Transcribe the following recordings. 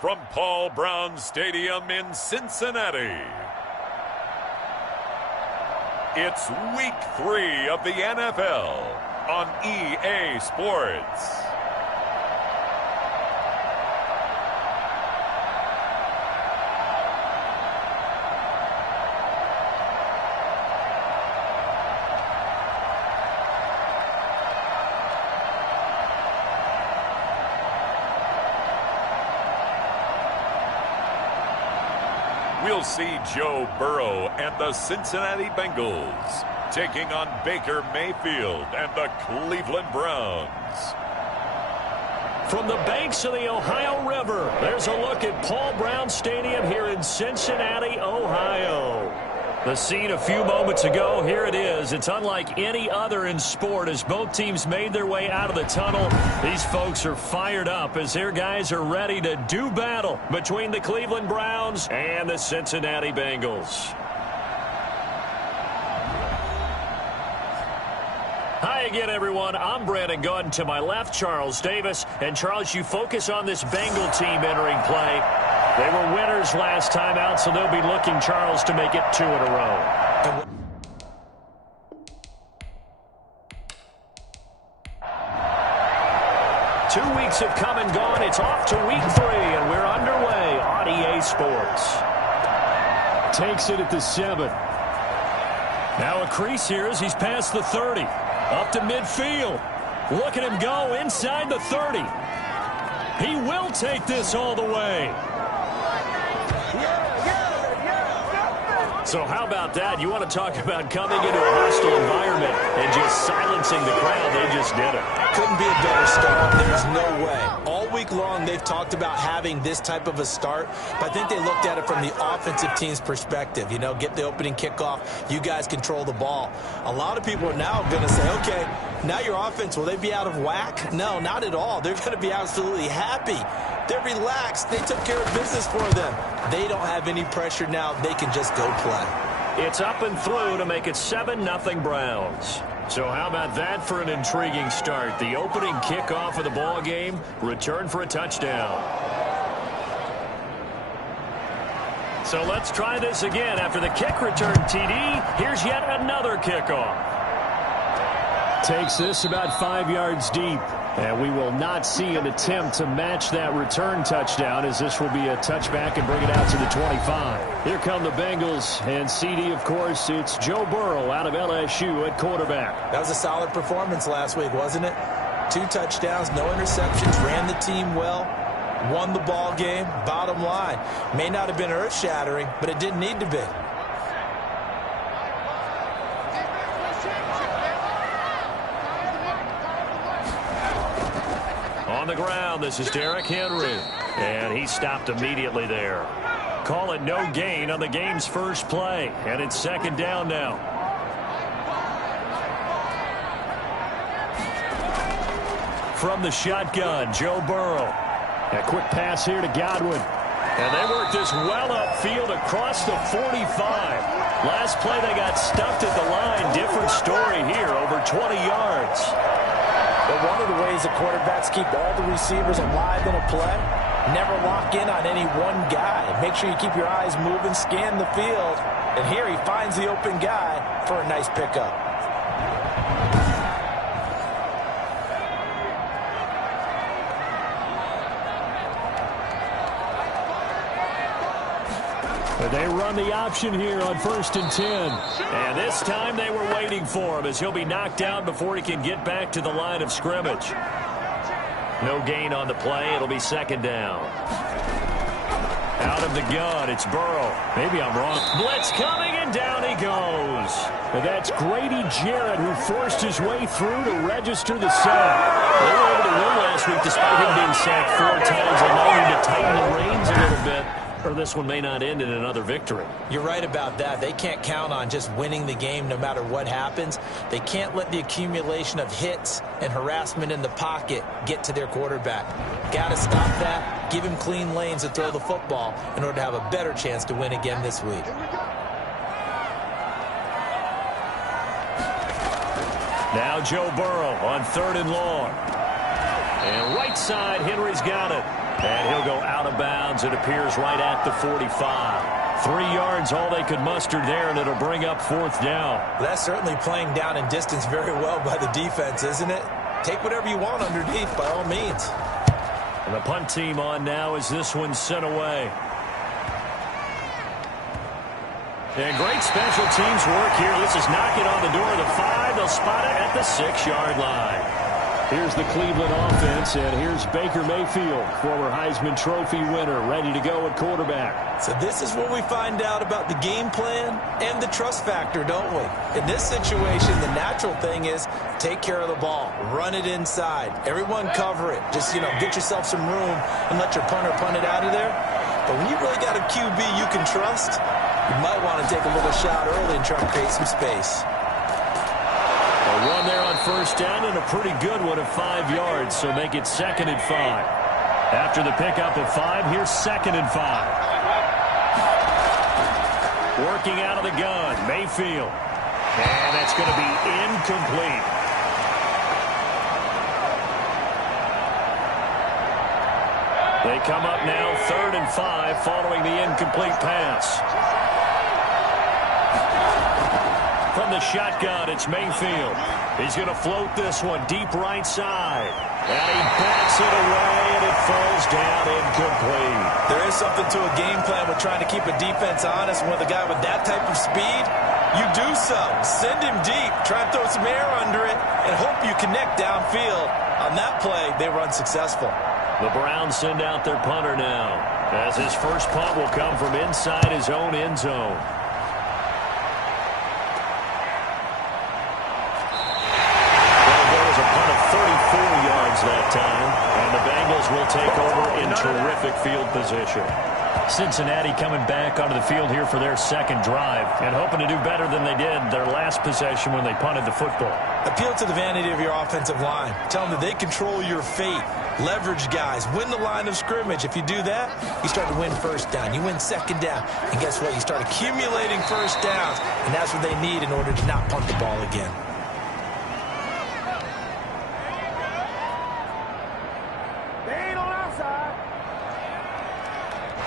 from Paul Brown Stadium in Cincinnati. It's Week 3 of the NFL on EA Sports. We'll see Joe Burrow and the Cincinnati Bengals taking on Baker Mayfield and the Cleveland Browns. From the banks of the Ohio River, there's a look at Paul Brown Stadium here in Cincinnati, Ohio. The scene a few moments ago, here it is. It's unlike any other in sport as both teams made their way out of the tunnel. These folks are fired up as their guys are ready to do battle between the Cleveland Browns and the Cincinnati Bengals. Hi again, everyone. I'm Brandon Gunn. To my left, Charles Davis. And, Charles, you focus on this Bengal team entering play. They were winners last time out, so they'll be looking, Charles, to make it 2 in a row. 2 weeks have come and gone. It's off to week 3, and we're underway on EA Sports. Takes it at the 7. Now a crease here as he's past the 30. Up to midfield. Look at him go inside the 30. He will take this all the way. So how about that? You want to talk about coming into a hostile environment and just silencing the crowd. They just did it. Couldn't be a better start. There's no way. All week long they've talked about having this type of a start, but I think they looked at it from the offensive team's perspective. You know, get the opening kickoff. You guys control the ball. A lot of people are now going to say, okay, now your offense, will they be out of whack? No, not at all. They're going to be absolutely happy. They're relaxed. They took care of business for them. They don't have any pressure now. They can just go play. It's up and through to make it 7-0 Browns. So how about that for an intriguing start? The opening kickoff of the ball game, return for a touchdown. So let's try this again. After the kick return TD, here's yet another kickoff. Takes this about 5 yards deep. And we will not see an attempt to match that return touchdown, as this will be a touchback and bring it out to the 25. Here come the Bengals, and CD, of course, it's Joe Burrow out of LSU at quarterback. That was a solid performance last week, wasn't it? 2 touchdowns, no interceptions, ran the team well, won the ball game. Bottom line, may not have been earth-shattering, but it didn't need to be. On the ground, this is Derrick Henry. And he stopped immediately there. Call it no gain on the game's first play. And it's 2nd down now. From the shotgun, Joe Burrow. A quick pass here to Godwin. And they work this well upfield across the 45. Last play they got stuffed at the line. Different story here, over 20 yards. But one of the ways the quarterbacks keep all the receivers alive in a play, never lock in on any one guy. Make sure you keep your eyes moving, scan the field. And here he finds the open guy for a nice pickup. But they run the option here on 1st and 10. And this time they were waiting for him as he'll be knocked down before he can get back to the line of scrimmage. No gain on the play. It'll be 2nd down. Out of the gun, it's Burrow. Maybe I'm wrong. Blitz coming, and down he goes. And that's Grady Jarrett, who forced his way through to register the sack. They were able to win last week despite him being sacked 4 times, allowing him to tighten the reins a little bit. Or this one may not end in another victory. You're right about that. They can't count on just winning the game no matter what happens. They can't let the accumulation of hits and harassment in the pocket get to their quarterback. Got to stop that. Give him clean lanes to throw the football in order to have a better chance to win again this week. Now Joe Burrow on 3rd and long. And right side, Henry's got it. And he'll go out of bounds yards. It appears right at the 45. 3 yards, all they could muster there, and it'll bring up 4th down. Well, that's certainly playing down in distance very well by the defense, isn't it? Take whatever you want underneath, by all means. And the punt team on now as this one's sent away. And great special teams work here. This is knocking on the door of the 5. They'll spot it at the 6-yard line. Here's the Cleveland offense, and here's Baker Mayfield, former Heisman Trophy winner, ready to go at quarterback. So this is what we find out about the game plan and the trust factor, don't we? In this situation, the natural thing is take care of the ball, run it inside. Everyone cover it. Just, get yourself some room and let your punter punt it out of there. But when you really got a QB you can trust, you might want to take a little shot early and try to create some space. A run there on 1st down, and a pretty good one of 5 yards, so make it 2nd and 5. After the pickup of 5, here's 2nd and 5. Working out of the gun, Mayfield. And that's going to be incomplete. They come up now 3rd and 5 following the incomplete pass. From the shotgun, it's Mayfield. He's going to float this one deep right side. And he backs it away, and it falls down incomplete. There is something to a game plan with trying to keep a defense honest. With a guy with that type of speed, you do so. Send him deep, try and throw some air under it, and hope you connect downfield. On that play, they were unsuccessful. The Browns send out their punter now, as his first punt will come from inside his own end zone. That time, and the Bengals will take over in terrific field position. Cincinnati coming back onto the field here for their 2nd drive and hoping to do better than they did their last possession when they punted the football. Appeal to the vanity of your offensive line. Tell them that they control your fate. Leverage guys. Win the line of scrimmage. If you do that, you start to win 1st down. You win 2nd down. And guess what? You start accumulating 1st downs, and that's what they need in order to not punt the ball again.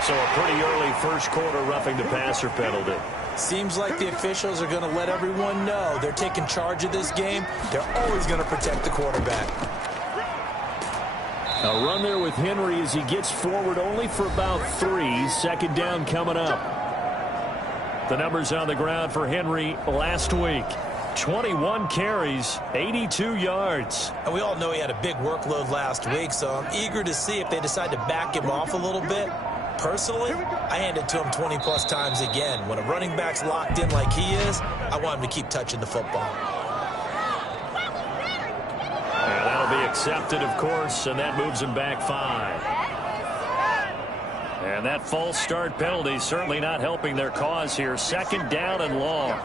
So a pretty early 1st quarter roughing the passer penalty. Seems like the officials are going to let everyone know they're taking charge of this game. They're always going to protect the quarterback. A run there with Henry as he gets forward only for about 3. 2nd down coming up. The numbers on the ground for Henry last week. 21 carries, 82 yards. And we all know he had a big workload last week, so I'm eager to see if they decide to back him off a little bit. Personally, I hand it to him 20-plus times again. When a running back's locked in like he is, I want him to keep touching the football. And that'll be accepted, of course, and that moves him back 5. And that false start penalty certainly not helping their cause here. 2nd down and long.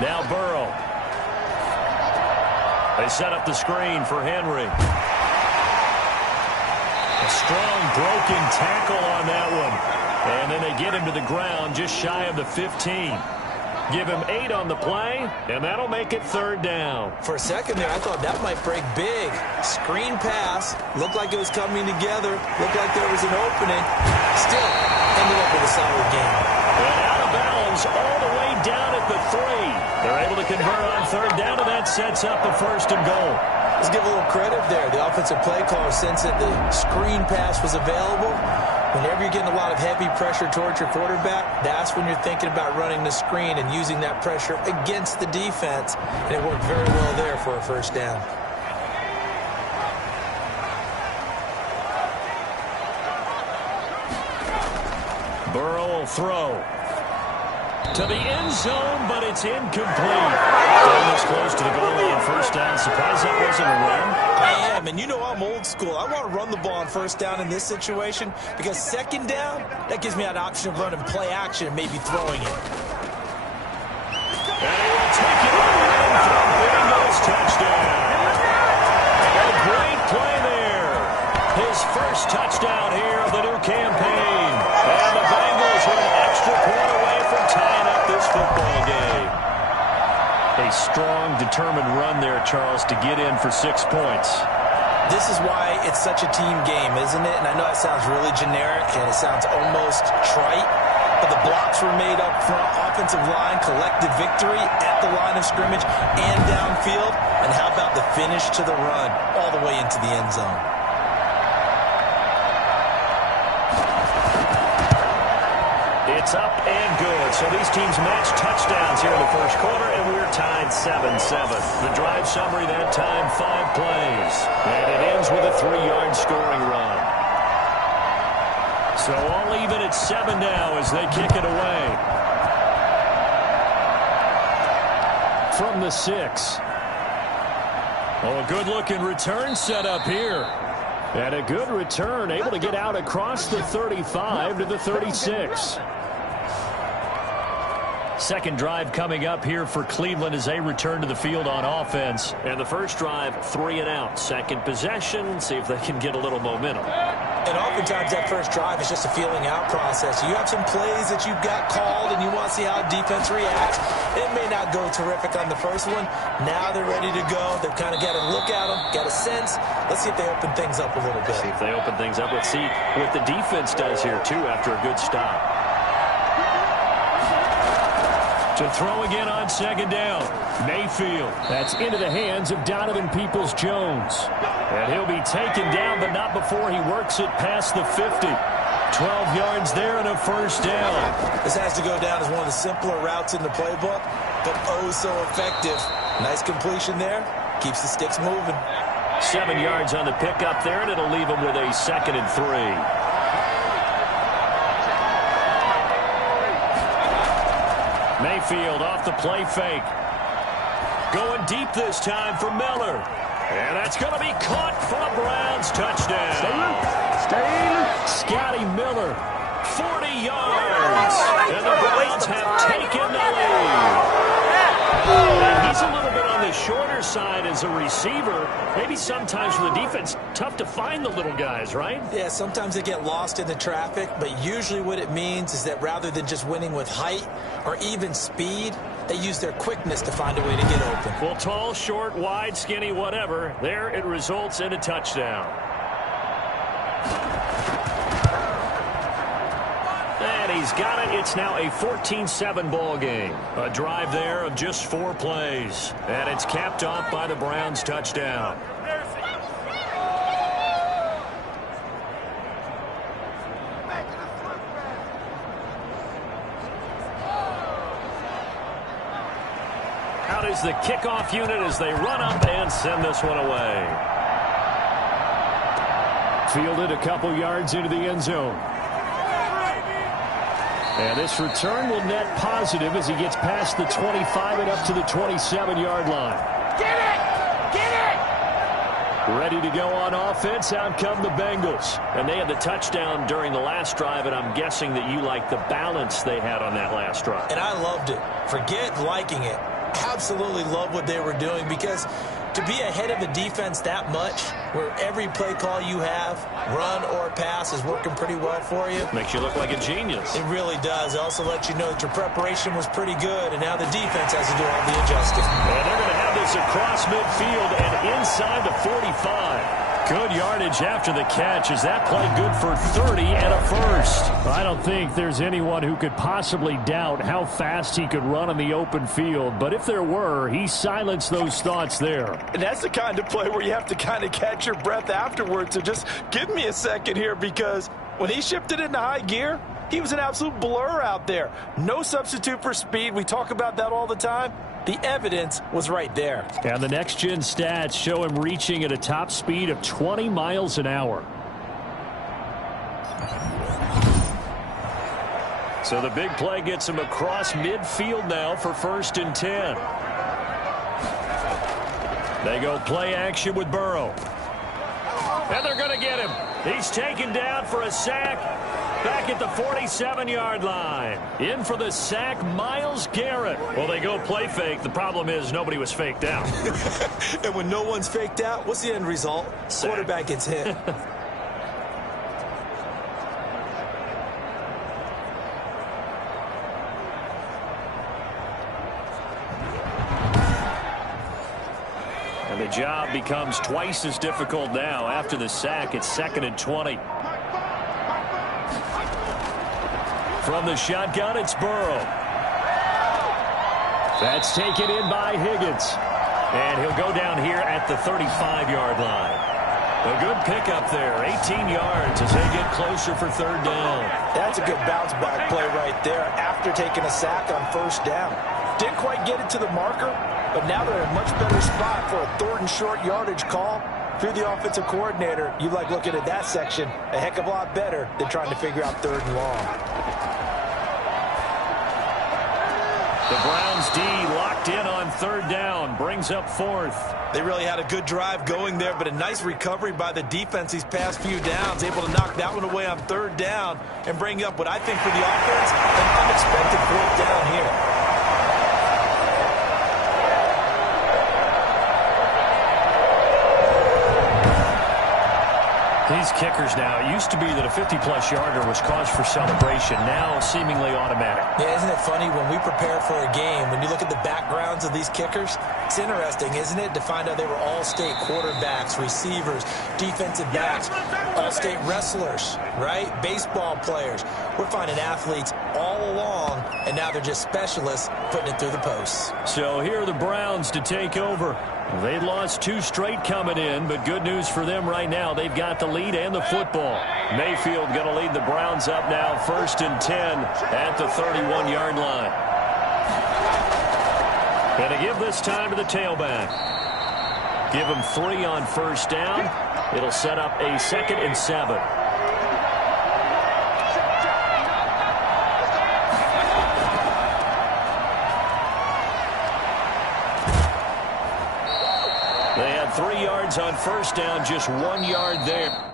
Now Burrow. They set up the screen for Henry. A strong broken tackle on that one. And then they get him to the ground just shy of the 15. Give him 8 on the play, and that'll make it 3rd down. For a second there, I thought that might break big. Screen pass. Looked like it was coming together. Looked like there was an opening. Still, ended up with a solid game. And out of bounds all the way down at the 3. They're able to convert on 3rd down, and that sets up a 1st and goal. Let's give a little credit there. The offensive play caller, since that the screen pass was available, whenever you're getting a lot of heavy pressure towards your quarterback, that's when you're thinking about running the screen and using that pressure against the defense. And it worked very well there for a 1st down. Burrow will throw to the end zone, but it's incomplete. Almost close to the goal line 1st down. Surprised that wasn't a run. I am, and you know I'm old school. I want to run the ball on 1st down in this situation because 2nd down, that gives me an option of running play action and maybe throwing it. And he will take it away for a Bengals touchdown. A great play there. His 1st touchdown here of the new campaign. And the Bengals are an extra point away from tying up this football game. A strong, determined run there, Charles, to get in for 6 points. This is why it's such a team game, isn't it? And I know it sounds really generic and it sounds almost trite, but the blocks were made up front, offensive line, collective victory at the line of scrimmage and downfield. And how about the finish to the run all the way into the end zone? It's up and good. So these teams match touchdowns here in the first quarter, and we're tied 7-7. The drive summary that time, 5 plays. And it ends with a 3-yard scoring run. So all even at 7 now as they kick it away. From the 6. Oh, a good-looking return set up here. And a good return, able to get out across the 35 to the 36. Second drive coming up here for Cleveland as they return to the field on offense. And the first drive, 3 and out. Second possession, see if they can get a little momentum. And oftentimes that first drive is just a feeling out process. You have some plays that you've got called and you want to see how defense reacts. It may not go terrific on the first one. Now they're ready to go. They've kind of got a look at them, got a sense. Let's see if they open things up a little bit. See if they open things up. Let's see what the defense does here, too, after a good stop. To throw again on second down. Mayfield. That's into the hands of Donovan Peoples-Jones. And he'll be taken down, but not before he works it past the 50. 12 yards there and a first down. This has to go down as one of the simpler routes in the playbook, but oh so effective. Nice completion there. Keeps the sticks moving. 7 yards on the pickup there, and it'll leave him with a 2nd and 3. Mayfield off the play fake. Going deep this time for Miller. And that's going to be caught for a Browns touchdown. Scotty Miller, 40 yards. And the Browns have taken the lead. And he's a little bit on the shorter side as a receiver. Maybe sometimes for the defense, tough to find the little guys, right? Yeah, sometimes they get lost in the traffic, but usually what it means is that rather than just winning with height or even speed, they use their quickness to find a way to get open. Well, tall, short, wide, skinny, whatever, there it results in a touchdown. And he's got it. It's now a 14-7 ball game. A drive there of just 4 plays. And it's capped off by the Browns touchdown. Out is the kickoff unit as they run up and send this one away. Fielded a couple yards into the end zone. And this return will net positive as he gets past the 25 and up to the 27-yard line. Get it! Get it! Ready to go on offense. Out come the Bengals. And they had the touchdown during the last drive, and I'm guessing that you like the balance they had on that last drive. And I loved it. Forget liking it. Absolutely love what they were doing, because to be ahead of a defense that much, where every play call you have, run or pass, is working pretty well for you. Makes you look like a genius. It really does. It also lets you know that your preparation was pretty good, and now the defense has to do all the adjusting. And they're going to have this across midfield and inside the 45. Good yardage after the catch. Is that play good for 30 and a first? I don't think there's anyone who could possibly doubt how fast he could run in the open field. But if there were, he silenced those thoughts there. And that's the kind of play where you have to kind of catch your breath afterwards. So just give me a second here, because when he shifted into high gear, he was an absolute blur out there. No substitute for speed. We talk about that all the time. The evidence was right there. And the next-gen stats show him reaching at a top speed of 20 miles an hour. So the big play gets him across midfield now for 1st and 10. They go play action with Burrow. And they're going to get him. He's taken down for a sack. Back at the 47-yard line. In for the sack, Myles Garrett. Well, they go play fake. The problem is nobody was faked out. And when no one's faked out, what's the end result? Sack. Quarterback gets hit. And they job becomes twice as difficult now. After the sack, it's 2nd and 20. From the shotgun, it's Burrow. That's taken in by Higgins. And he'll go down here at the 35-yard line. A good pickup there, 18 yards as they get closer for 3rd down. That's a good bounce-back play right there after taking a sack on 1st down. Didn't quite get it to the marker, but now they're in a much better spot for a 3rd and short yardage call. If you're the offensive coordinator, you like looking at that section a heck of a lot better than trying to figure out 3rd and long. The Browns D locked in on 3rd down, brings up 4th. They really had a good drive going there, but a nice recovery by the defense these past few downs, able to knock that one away on 3rd down and bring up what I think for the offense, an unexpected 4th down here. These kickers now, it used to be that a 50-plus yarder was cause for celebration, now seemingly automatic. Yeah, isn't it funny when we prepare for a game, when you look at the backgrounds of these kickers, it's interesting, isn't it, to find out they were all-state quarterbacks, receivers, defensive backs, all-state wrestlers, right? Baseball players. We're finding athletes all along, and now they're just specialists putting it through the posts. So here are the Browns to take over. They lost 2 straight coming in, but good news for them right now. They've got the lead and the football. Mayfield going to lead the Browns up now 1st and 10 at the 31-yard line. Going to give this time to the tailback. Give him 3 on 1st down. It'll set up a 2nd and 7. They had 3 yards on 1st down, just 1 yard there.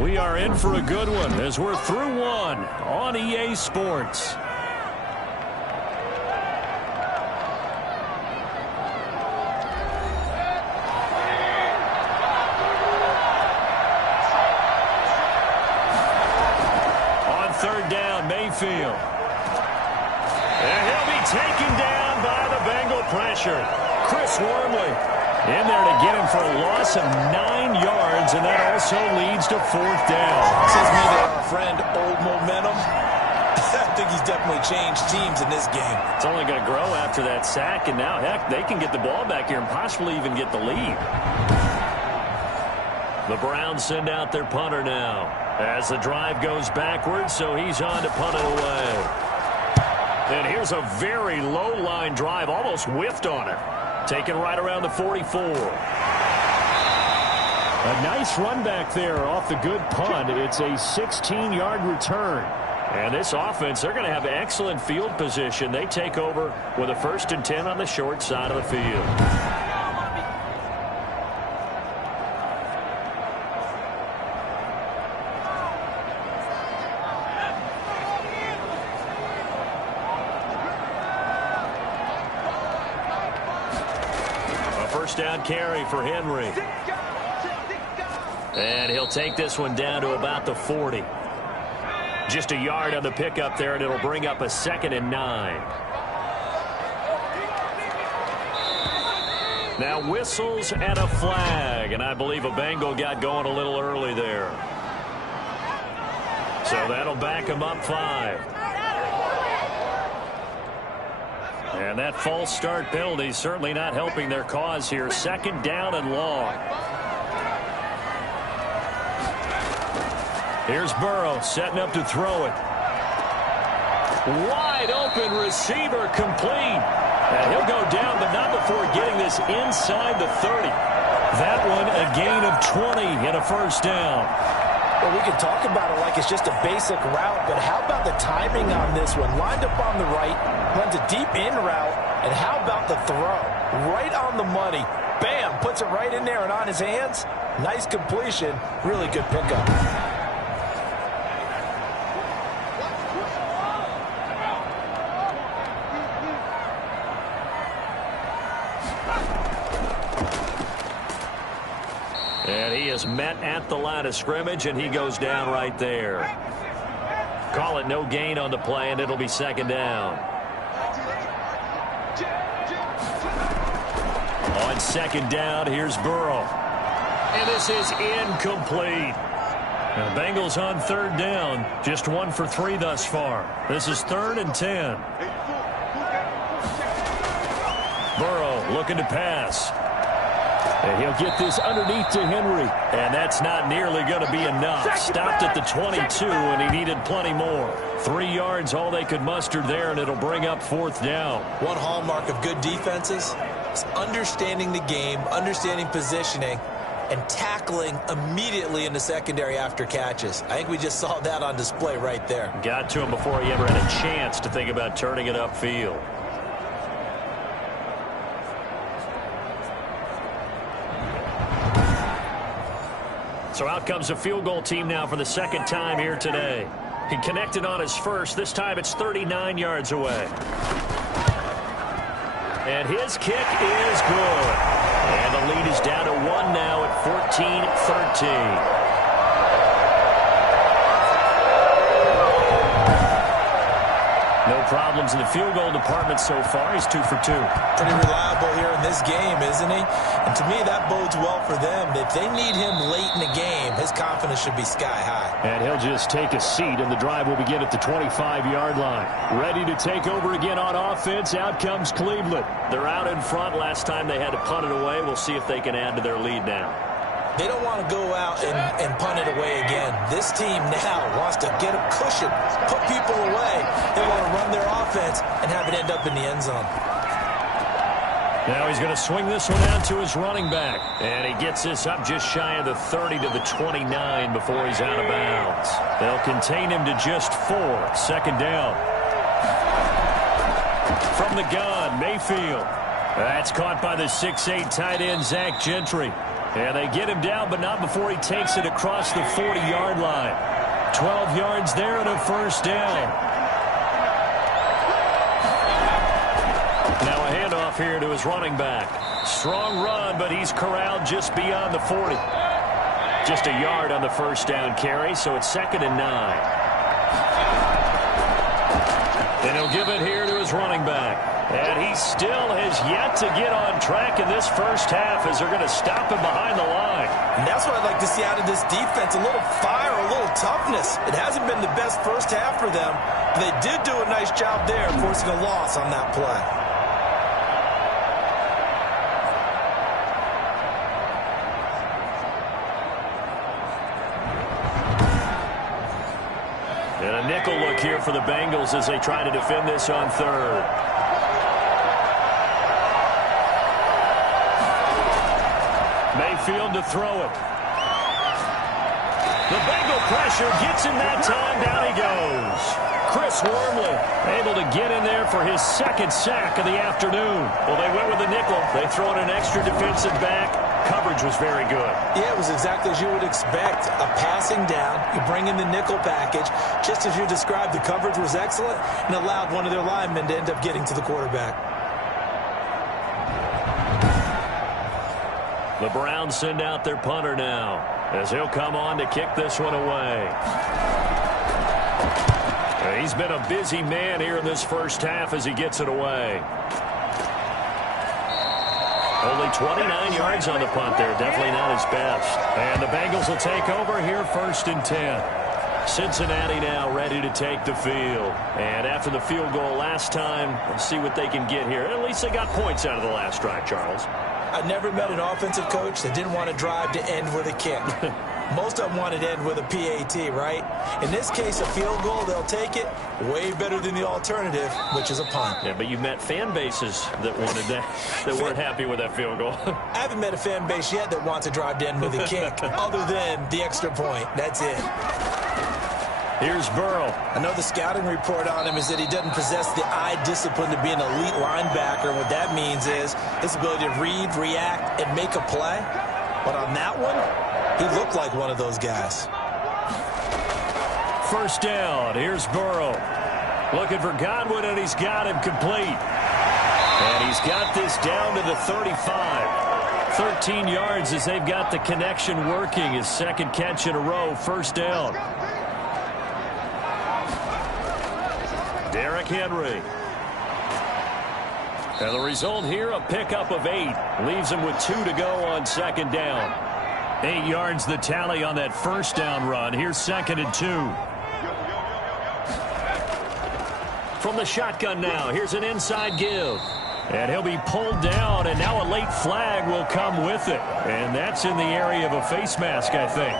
We are in for a good one as we're through one on EA Sports. On 3rd down, Mayfield. And he'll be taken down by the Bengal pressure. Chris Wormley in there to get him for a loss of 9 yards, and that also leads to 4th down. Says me there, our friend, old momentum. I think he's definitely changed teams in this game. It's only going to grow after that sack, and now, heck, they can get the ball back here and possibly even get the lead. The Browns send out their punter now as the drive goes backwards, so he's on to punt it away. And here's a very low-line drive, almost whiffed on it. Taken right around the 44. A nice run back there off the good punt. It's a 16-yard return. And this offense, they're going to have excellent field position. They take over with a 1st and 10 on the short side of the field. Down carry for Henry. And he'll take this one down to about the 40. Just a yard on the pickup there, and it'll bring up a 2nd and 9. Now whistles and a flag, and I believe a Bengal got going a little early there. So that'll back him up 5. And that false start penalty certainly not helping their cause here. Second down and long. Here's Burrow setting up to throw it. Wide open receiver complete. And he'll go down, but not before getting this inside the 30. That one a gain of 20 and a first down. Well, we can talk about it like it's just a basic route, but how about the timing on this one? Lined up on the right, runs a deep in route, and how about the throw? Right on the money. Bam, puts it right in there and on his hands. Nice completion, really good pickup. And he is met at the line of scrimmage, and he goes down right there. Call it no gain on the play, and it'll be second down. On second down, here's Burrow. And this is incomplete. Now, Bengals on third down. Just 1 for 3 thus far. This is 3rd and 10. Burrow looking to pass. And he'll get this underneath to Henry. And that's not nearly going to be enough. Stopped at the 22, and he needed plenty more. 3 yards, all they could muster there, and it'll bring up 4th down. One hallmark of good defenses is understanding the game, understanding positioning, and tackling immediately in the secondary after catches. I think we just saw that on display right there. Got to him before he ever had a chance to think about turning it upfield. So out comes a field goal team now for the second time here today. He connected on his first. This time it's 39 yards away. And his kick is good. And the lead is down to 1 now at 14-13. No problems in the field goal department so far. He's 2 for 2. Pretty reliable here in this game, isn't he? And to me, that bodes well for them. If they need him late in the game, his confidence should be sky high. And he'll just take a seat, and the drive will begin at the 25-yard line. Ready to take over again on offense. Out comes Cleveland. They're out in front. Last time they had to punt it away. We'll see if they can add to their lead now. They don't want to go out and punt it away again. This team now wants to get a cushion, put people away. They want to run their offense and have it end up in the end zone. Now he's going to swing this one out to his running back. And he gets this up just shy of the 30 to the 29 before he's out of bounds. They'll contain him to just 4. Second down. From the gun, Mayfield. That's caught by the 6'8" tight end, Zach Gentry. And they get him down, but not before he takes it across the 40-yard line. 12 yards there and a first down. Now a handoff here to his running back. Strong run, but he's corralled just beyond the 40. Just a yard on the first down carry, so it's 2nd and 9. And he'll give it here to his running back. And he still has yet to get on track in this first half as they're going to stop him behind the line. And that's what I'd like to see out of this defense, a little fire, a little toughness. It hasn't been the best first half for them, but they did do a nice job there forcing a loss on that play. And a nickel look here for the Bengals as they try to defend this on 3rd. Mayfield to throw it. The Bengal pressure gets him that time. Down he goes. Chris Wormley able to get in there for his 2nd sack of the afternoon. Well, they went with a nickel. They throw in an extra defensive back. Coverage was very good. Yeah, it was exactly as you would expect. A passing down. You bring in the nickel package. Just as you described, the coverage was excellent and allowed one of their linemen to end up getting to the quarterback. The Browns send out their punter now as he'll come on to kick this one away. He's been a busy man here in this first half as he gets it away. Only 29 yards on the punt there. Definitely not his best. And the Bengals will take over here 1st and 10. Cincinnati now ready to take the field. And after the field goal last time, let's see what they can get here. At least they got points out of the last drive, Charles. I never met an offensive coach that didn't want to drive to end with a kick. Most of them wanted to end with a PAT, right? In this case, a field goal, they'll take it. Way better than the alternative, which is a punt. Yeah, but you've met fan bases that wanted that, that weren't happy with that field goal. I haven't met a fan base yet that wants to drive to end with a kick, other than the extra point. That's it. Here's Burrow. I know the scouting report on him is that he doesn't possess the eye discipline to be an elite linebacker. What that means is his ability to read, react, and make a play. But on that one, he looked like one of those guys. First down. Here's Burrow. Looking for Godwin, and he's got him complete. And he's got this down to the 35. 13 yards as they've got the connection working. His second catch in a row. First down. Derrick Henry. And the result here, a pickup of 8. Leaves him with 2 to go on second down. 8 yards the tally on that first down run. Here's second and 2. From the shotgun now, here's an inside give. And he'll be pulled down, and now a late flag will come with it. And that's in the area of a face mask, I think.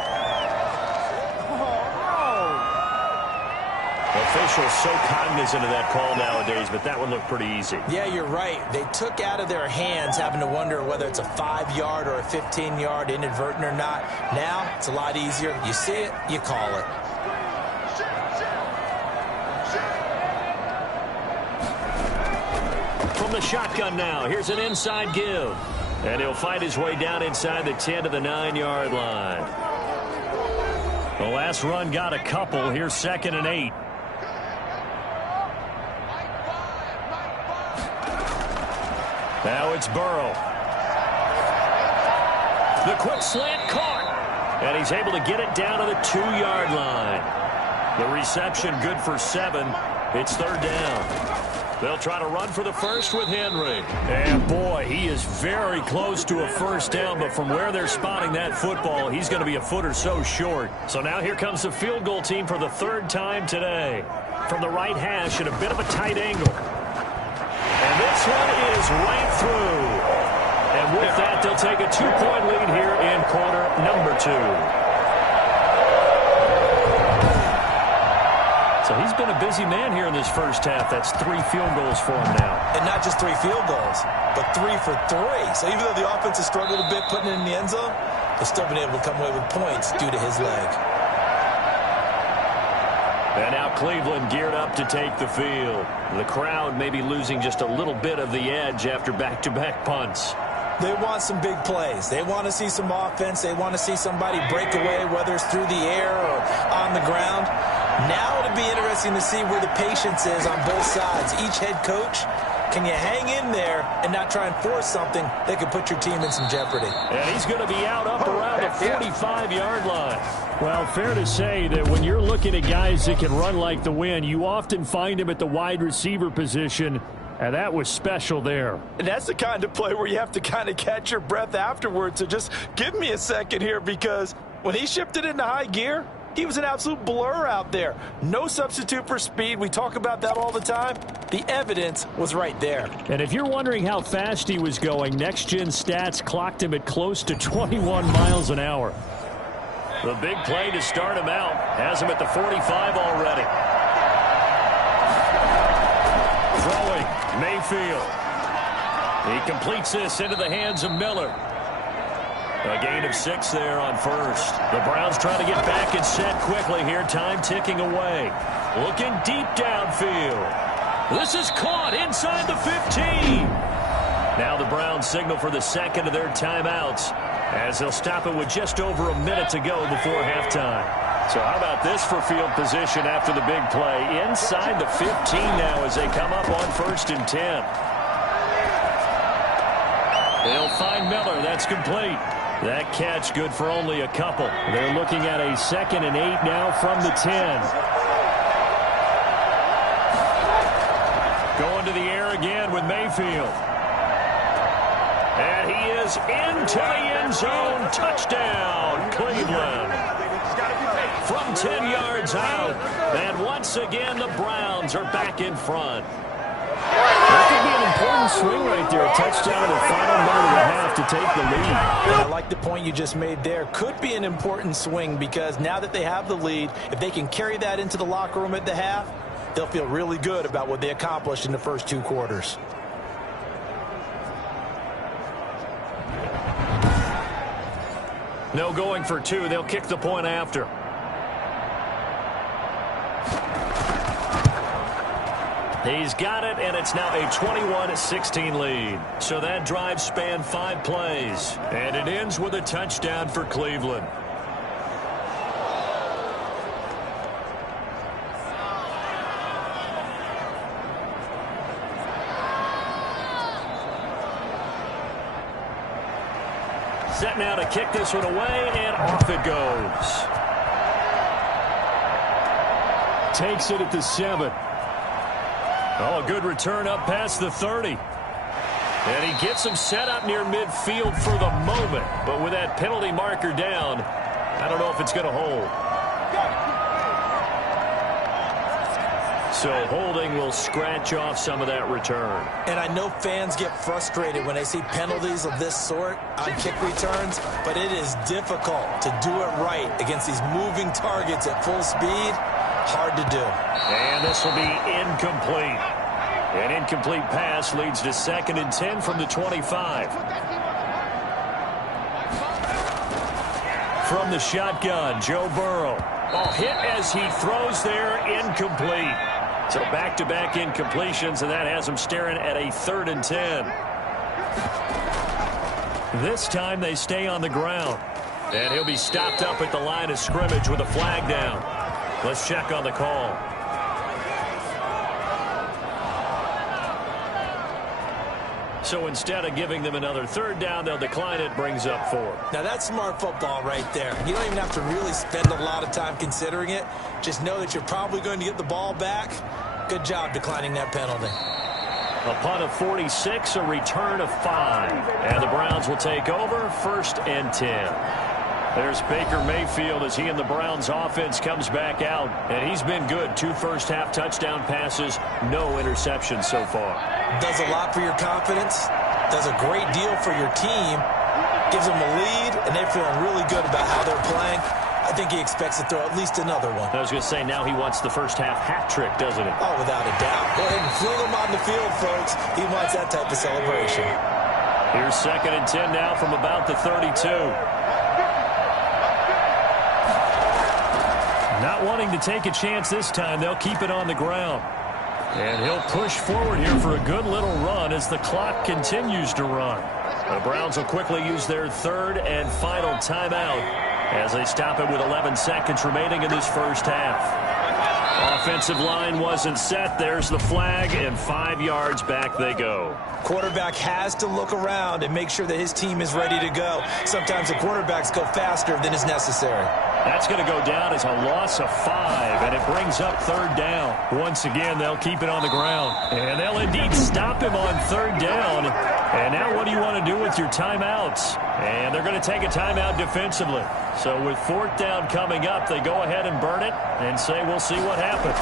Officials so cognizant of that call nowadays, but that one looked pretty easy. Yeah, you're right. They took out of their hands having to wonder whether it's a 5-yard or a 15-yard inadvertent or not. Now, it's a lot easier. You see it, you call it. From the shotgun now, here's an inside give. And he'll fight his way down inside the 10 to the 9-yard line. The last run got a couple. Here's second and 8. Now it's Burrow. The quick slant caught. And he's able to get it down to the 2-yard line. The reception good for 7. It's third down. They'll try to run for the first with Henry. And boy, he is very close to a first down, but from where they're spotting that football, he's going to be a foot or so short. So now here comes the field goal team for the third time today. From the right hash at a bit of a tight angle. And this one is right through. And with that, they'll take a 2-point lead here in quarter number 2. So he's been a busy man here in this first half. That's 3 field goals for him now. And not just 3 field goals, but 3 for 3. So even though the offense has struggled a bit putting it in the end zone, they've still been able to come away with points due to his leg. And now Cleveland geared up to take the field. The crowd may be losing just a little bit of the edge after back-to-back punts. They want some big plays. They want to see some offense. They want to see somebody break away, whether it's through the air or on the ground. Now it'll be interesting to see where the patience is on both sides. Each head coach, can you hang in there and not try and force something that could put your team in some jeopardy? And he's going to be out up around the 45-yard line. Well, fair to say that when you're looking at guys that can run like the wind, you often find him at the wide receiver position, and that was special there. And that's the kind of play where you have to kind of catch your breath afterwards. So just give me a second here, because when he shifted into high gear, he was an absolute blur out there. No substitute for speed. We talk about that all the time. The evidence was right there. And if you're wondering how fast he was going, Next Gen Stats clocked him at close to 21 miles an hour. The big play to start him out has him at the 45 already. Throwing, Mayfield. He completes this into the hands of Miller. A gain of 6 there on first. The Browns trying to get back and set quickly here. Time ticking away. Looking deep downfield. This is caught inside the 15. Now the Browns signal for the second of their timeouts, as they'll stop it with just over a minute to go before halftime. So how about this for field position after the big play? Inside the 15 now as they come up on first and 10. They'll find Miller. That's complete. That catch good for only a couple. They're looking at a 2nd and 8 now from the 10. Going to the air again with Mayfield. And he is into the end zone. Touchdown, Cleveland. from 10 yards out. And once again, the Browns are back in front. That could be an important swing right there. A touchdown in the final minute of the half to take the lead. And I like the point you just made there. Could be an important swing because now that they have the lead, if they can carry that into the locker room at the half, they'll feel really good about what they accomplished in the first 2 quarters. No going for 2. They'll kick the point after. He's got it, and it's now a 21-16 lead. So that drive spanned 5 plays, and it ends with a touchdown for Cleveland. Set now to kick this one away, and off it goes. Takes it at the 7. Oh, a good return up past the 30. And he gets him set up near midfield for the moment. But with that penalty marker down, I don't know if it's going to hold. So holding will scratch off some of that return. And I know fans get frustrated when they see penalties of this sort on kick returns, but it is difficult to do it right against these moving targets at full speed. Hard to do. And this will be incomplete. An incomplete pass leads to 2nd and 10 from the 25. From the shotgun, Joe Burrow. Oh, hit as he throws there, incomplete. So back-to-back incompletions, and that has him staring at a 3rd and 10. This time they stay on the ground. And he'll be stopped up at the line of scrimmage with a flag down. Let's check on the call. So instead of giving them another 3rd down, they'll decline it, brings up 4. Now that's smart football right there. You don't even have to really spend a lot of time considering it. Just know that you're probably going to get the ball back. Good job declining that penalty. A punt of 46, a return of 5. And the Browns will take over, 1st and 10. There's Baker Mayfield as he and the Browns offense comes back out. And he's been good. 2 first-half touchdown passes, no interceptions so far. Does a lot for your confidence. Does a great deal for your team. Gives them a lead, and they're feeling really good about how they're playing. I think he expects to throw at least another one. I was going to say, now he wants the first-half hat trick, doesn't he? Oh, without a doubt. Go ahead and fling him on the field, folks. He wants that type of celebration. Here's 2nd and 10 now from about the 32. Not wanting to take a chance this time, they'll keep it on the ground. And he'll push forward here for a good little run as the clock continues to run. The Browns will quickly use their 3rd and final timeout as they stop it with 11 seconds remaining in this first half. Offensive line wasn't set. There's the flag, and 5 yards back they go. Quarterback has to look around and make sure that his team is ready to go. Sometimes the quarterbacks go faster than is necessary. That's going to go down as a loss of 5, and it brings up 3rd down. Once again, they'll keep it on the ground. And they'll indeed stop him on 3rd down. And now what do you want to do with your timeouts? And they're going to take a timeout defensively. So with 4th down coming up, they go ahead and burn it and say we'll see what happens.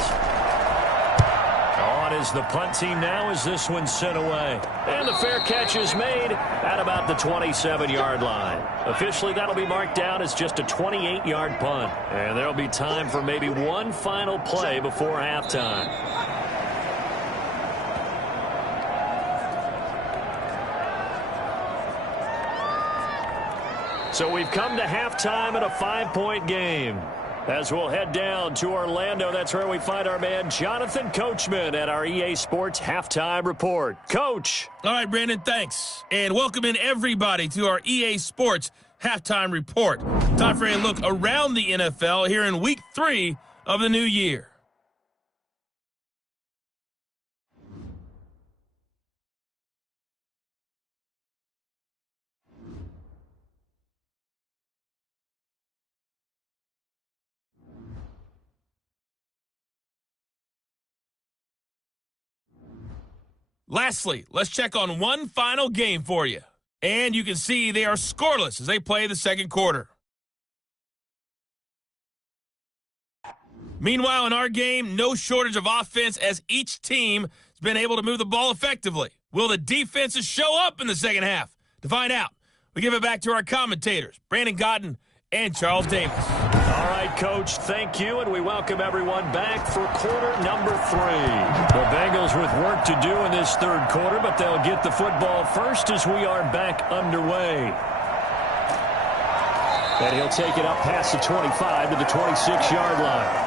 On is the punt team now as this one's sent away. And the fair catch is made at about the 27-yard line. Officially, that'll be marked down as just a 28-yard punt. And there'll be time for maybe one final play before halftime. So we've come to halftime in a 5-point game. As we'll head down to Orlando, that's where we find our man Jonathan Coachman at our EA Sports Halftime Report. Coach. All right, Brandon, thanks. And welcome in everybody to our EA Sports Halftime Report. Time for a look around the NFL here in Week 3 of the new year. Lastly, let's check on one final game for you. And you can see they are scoreless as they play the second quarter. Meanwhile, in our game, no shortage of offense as each team has been able to move the ball effectively. Will the defenses show up in the second half? To find out, we give it back to our commentators, Brandon Godden and Charles Davis. All right, Coach, thank you, and we welcome everyone back for quarter number 3. The Bengals with work to do in this third quarter, but they'll get the football first as we are back underway. And he'll take it up past the 25 to the 26-yard line.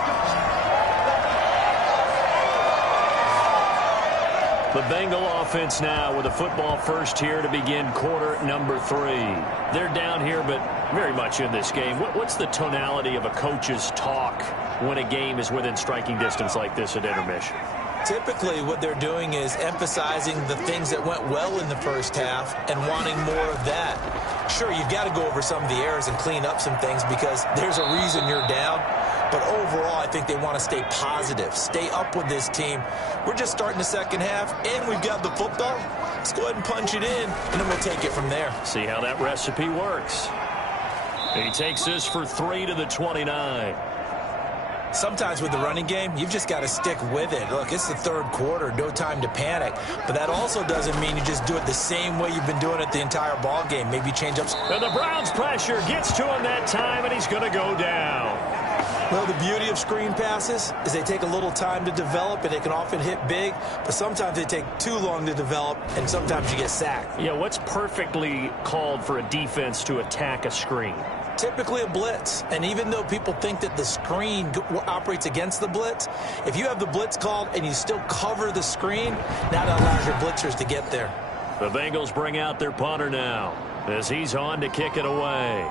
The Bengal offense now with the football first here to begin quarter number 3. They're down here, but very much in this game. What's the tonality of a coach's talk when a game is within striking distance like this at intermission? Typically, what they're doing is emphasizing the things that went well in the first half and wanting more of that. Sure, you've got to go over some of the errors and clean up some things because there's a reason you're down. But overall, I think they want to stay positive, stay up with this team. We're just starting the second half, and we've got the football. Let's go ahead and punch it in, and then we'll take it from there. See how that recipe works. He takes this for 3 to the 29. Sometimes with the running game, you've just got to stick with it. Look, it's the third quarter, no time to panic. But that also doesn't mean you just do it the same way you've been doing it the entire ball game. Maybe change up. And the Browns pressure gets to him that time, and he's going to go down. Well, the beauty of screen passes is they take a little time to develop, and they can often hit big, but sometimes they take too long to develop, and sometimes you get sacked. Yeah, what's perfectly called for a defense to attack a screen? Typically a blitz, and even though people think that the screen operates against the blitz, if you have the blitz called and you still cover the screen, now that allows your blitzers to get there. The Bengals bring out their punter now as he's on to kick it away.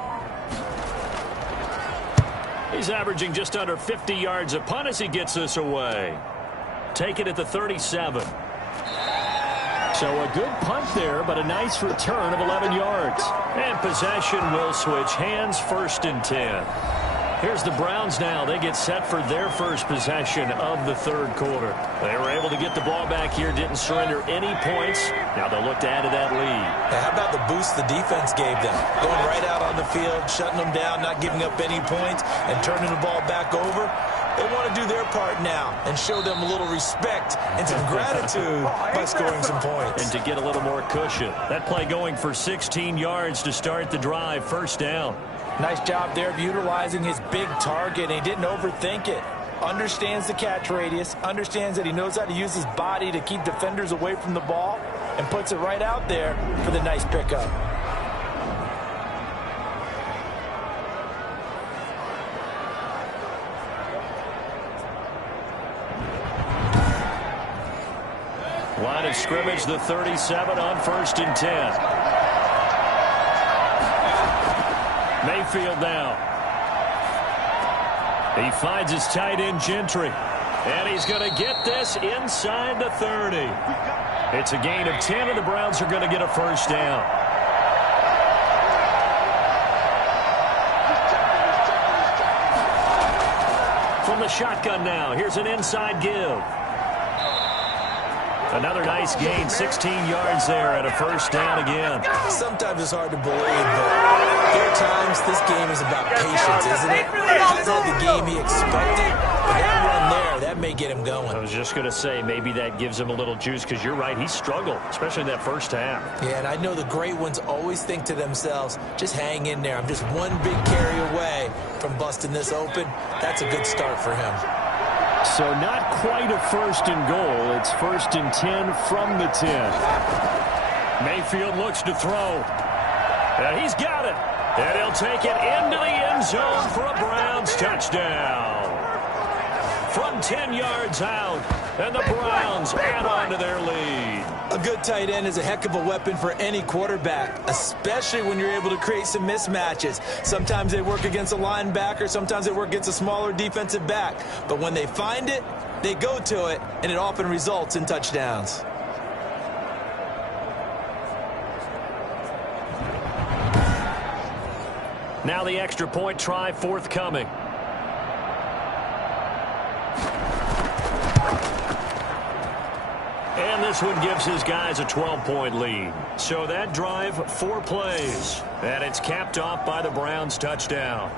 He's averaging just under 50 yards a punt as he gets this away. Take it at the 37. So a good punt there, but a nice return of 11 yards. And possession will switch hands, 1st and 10. Here's the Browns now. They get set for their first possession of the third quarter. They were able to get the ball back here, didn't surrender any points. Now they'll look to add to that lead. Now, how about the boost the defense gave them? Going right out on the field, shutting them down, not giving up any points, and turning the ball back over. They want to do their part now and show them a little respect and some gratitude by scoring some points. And to get a little more cushion. That play going for 16 yards to start the drive, 1st down. Nice job there of utilizing his big target, and he didn't overthink it. Understands the catch radius, understands that he knows how to use his body to keep defenders away from the ball, and puts it right out there for the nice pickup. Line of scrimmage, the 37 on 1st and 10. Mayfield now. He finds his tight end Gentry. And he's going to get this inside the 30. It's a gain of 10, and the Browns are going to get a 1st down. From the shotgun now, here's an inside give. Another nice gain, 16 yards there at a 1st down again. Sometimes it's hard to believe, but there are times this game is about patience, isn't it? He hasn't had the game he expected, but that run there, that may get him going. I was just going to say, maybe that gives him a little juice, because you're right, he struggled, especially in that first half. Yeah, and I know the great ones always think to themselves, just hang in there. I'm just one big carry away from busting this open. That's a good start for him. So not quite a 1st and goal. It's 1st and 10 from the 10. Mayfield looks to throw. And he's got it. And he'll take it into the end zone for a Browns touchdown. From 10 yards out. And the Browns add on to their lead. A good tight end is a heck of a weapon for any quarterback, especially when you're able to create some mismatches. Sometimes they work against a linebacker, sometimes they work against a smaller defensive back. But when they find it, they go to it, and it often results in touchdowns. Now the extra point try forthcoming. And this one gives his guys a 12-point lead. So that drive, 4 plays. And it's capped off by the Browns touchdown.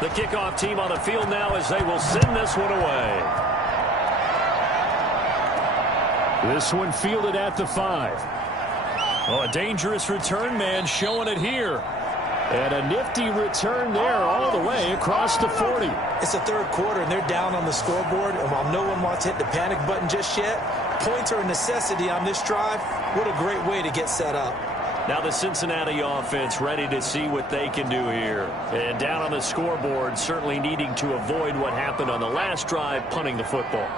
The kickoff team on the field now as they will send this one away. This one fielded at the 5. Oh, a dangerous return man showing it here. And a nifty return there all the way across the 40. It's the third quarter, and they're down on the scoreboard. And while no one wants to hit the panic button just yet, points are a necessity on this drive. What a great way to get set up. Now the Cincinnati offense ready to see what they can do here. And down on the scoreboard, certainly needing to avoid what happened on the last drive, punting the football.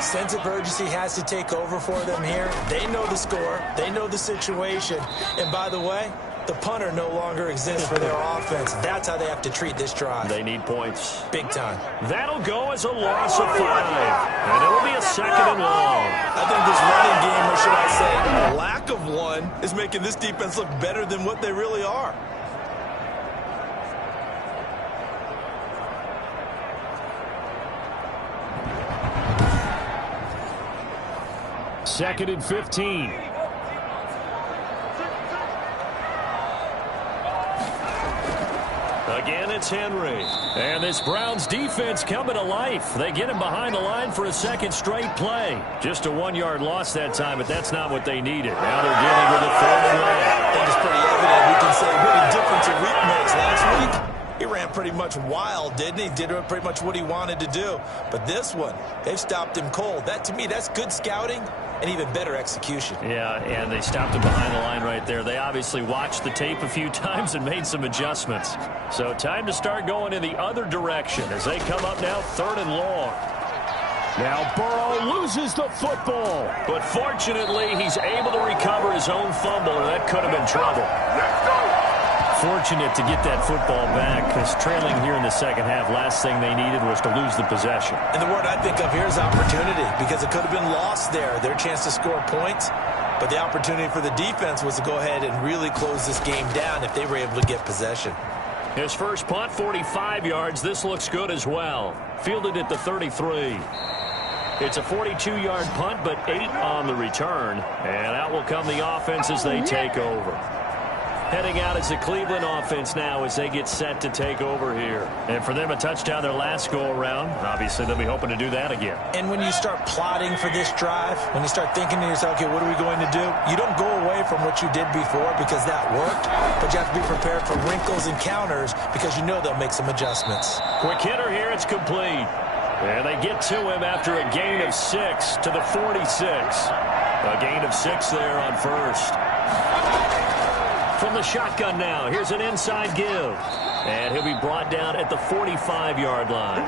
Sense of urgency has to take over for them here. They know the score. They know the situation. And by the way, the punter no longer exists for their offense. That's how they have to treat this drive. They need points. Big time. That'll go as a loss of 5. And it'll be a 2nd and long. I think this running game, or should I say, lack of one, is making this defense look better than what they really are. Second and 15. Again, it's Henry. And this Browns defense coming to life. They get him behind the line for a second straight play. Just a 1-yard loss that time, but that's not what they needed. Now they're dealing with a 3rd and long. I think it's pretty evident. We can say what a difference a week makes. Last week, he ran pretty much wild, didn't he? Did pretty much what he wanted to do. But this one, they've stopped him cold. That, to me, that's good scouting and even better execution. Yeah, and they stopped him behind the line right there. They obviously watched the tape a few times and made some adjustments. So time to start going in the other direction as they come up now 3rd and long. Now Burrow loses the football. But fortunately, he's able to recover his own fumble, or that could have been trouble. Fortunate to get that football back, because trailing here in the second half, last thing they needed was to lose the possession. And the word I think of here is opportunity, because it could have been lost there, their chance to score points. But the opportunity for the defense was to go ahead and really close this game down if they were able to get possession. His first punt, 45 yards. This looks good as well. Fielded at the 33. It's a 42-yard punt, but 8 on the return. And out will come the offense as they take over. Heading out is the Cleveland offense now as they get set to take over here. And for them, a touchdown their last go-around. Obviously, they'll be hoping to do that again. And when you start plotting for this drive, when you start thinking to yourself, okay, what are we going to do? You don't go away from what you did before because that worked, but you have to be prepared for wrinkles and counters because you know they'll make some adjustments. Quick hitter here, it's complete. And they get to him after a gain of 6 to the 46. A gain of 6 there on first. From the shotgun now, here's an inside give. And he'll be brought down at the 45-yard line.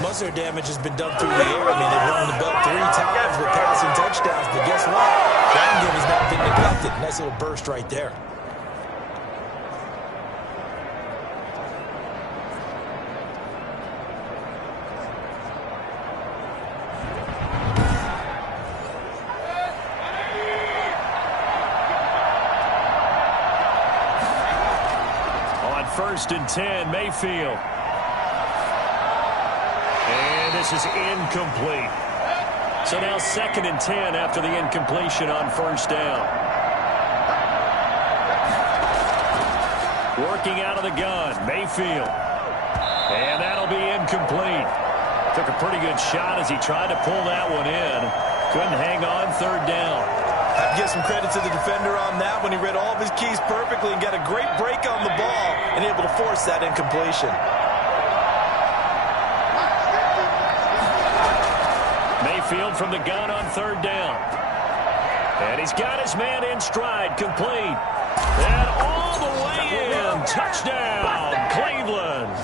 Most of their damage has been done through the air. I mean, they've run the belt 3 times with passing touchdowns. But guess what? Ground game has not been neglected. Nice little burst right there. First and 10, Mayfield. And this is incomplete. So now 2nd and 10 after the incompletion on first down. Working out of the gun, Mayfield. And that'll be incomplete. Took a pretty good shot as he tried to pull that one in. Couldn't hang on, 3rd down. I have to give some credit to the defender on that when he read all of his keys perfectly and got a great break on the ball and able to force that incompletion. Mayfield from the gun on 3rd down. And he's got his man in stride, complete. And all the way in. Touchdown, Cleveland.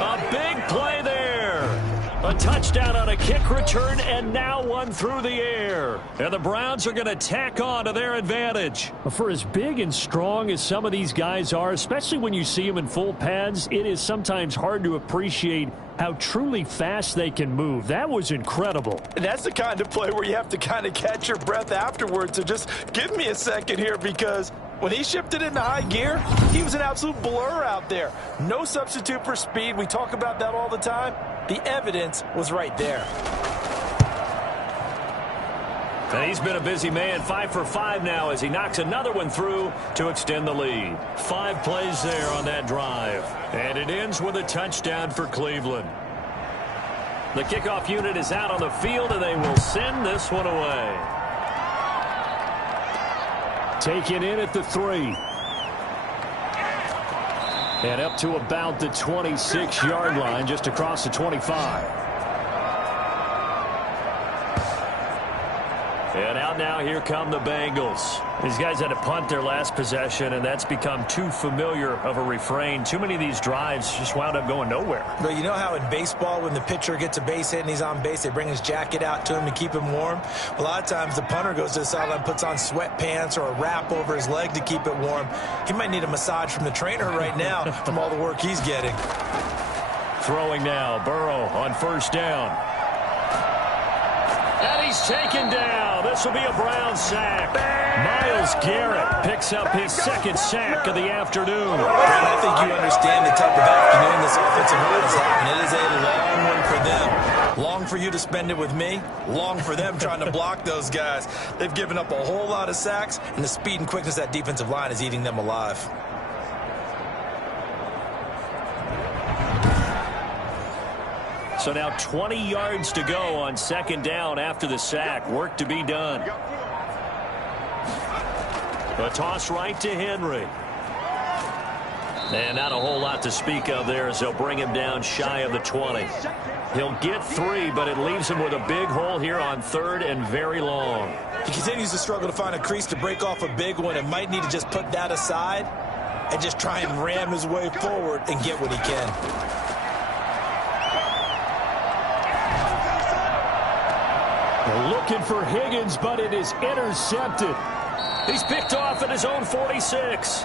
A big play there. A touchdown on a kick return, and now one through the air. And the Browns are going to tack on to their advantage. For as big and strong as some of these guys are, especially when you see them in full pads, it is sometimes hard to appreciate how truly fast they can move. That was incredible. And that's the kind of play where you have to kind of catch your breath afterwards. So just give me a second here, because when he shifted into high gear, he was an absolute blur out there. No substitute for speed. We talk about that all the time. The evidence was right there. And he's been a busy man, 5 for 5 now as he knocks another one through to extend the lead. 5 plays there on that drive. And it ends with a touchdown for Cleveland. The kickoff unit is out on the field, and they will send this one away. Taken in at the 3. And up to about the 26-yard line, just across the 25. And out now, here come the Bengals. These guys had to punt their last possession, and that's become too familiar of a refrain. Too many of these drives just wound up going nowhere. But you know how in baseball, when the pitcher gets a base hit and he's on base, they bring his jacket out to him to keep him warm? A lot of times the punter goes to the sideline, puts on sweatpants or a wrap over his leg to keep it warm. He might need a massage from the trainer right now from all the work he's getting. Throwing now, Burrow on first down. And he's taken down. This will be a Brown sack. Myles Garrett picks up his second sack of the afternoon. And I think you understand the type of afternoon this offensive line is having. It is a long one for them. Long for you to spend it with me. Long for them trying to block those guys. They've given up a whole lot of sacks, and the speed and quickness of that defensive line is eating them alive. So now 20 yards to go on second down after the sack. Work to be done. A toss right to Henry. And not a whole lot to speak of there as they'll bring him down shy of the 20. He'll get 3, but it leaves him with a big hole here on third and very long. He continues to struggle to find a crease to break off a big one and might need to just put that aside and just try and ram his way forward and get what he can. Looking for Higgins, but it is intercepted. He's picked off at his own 46.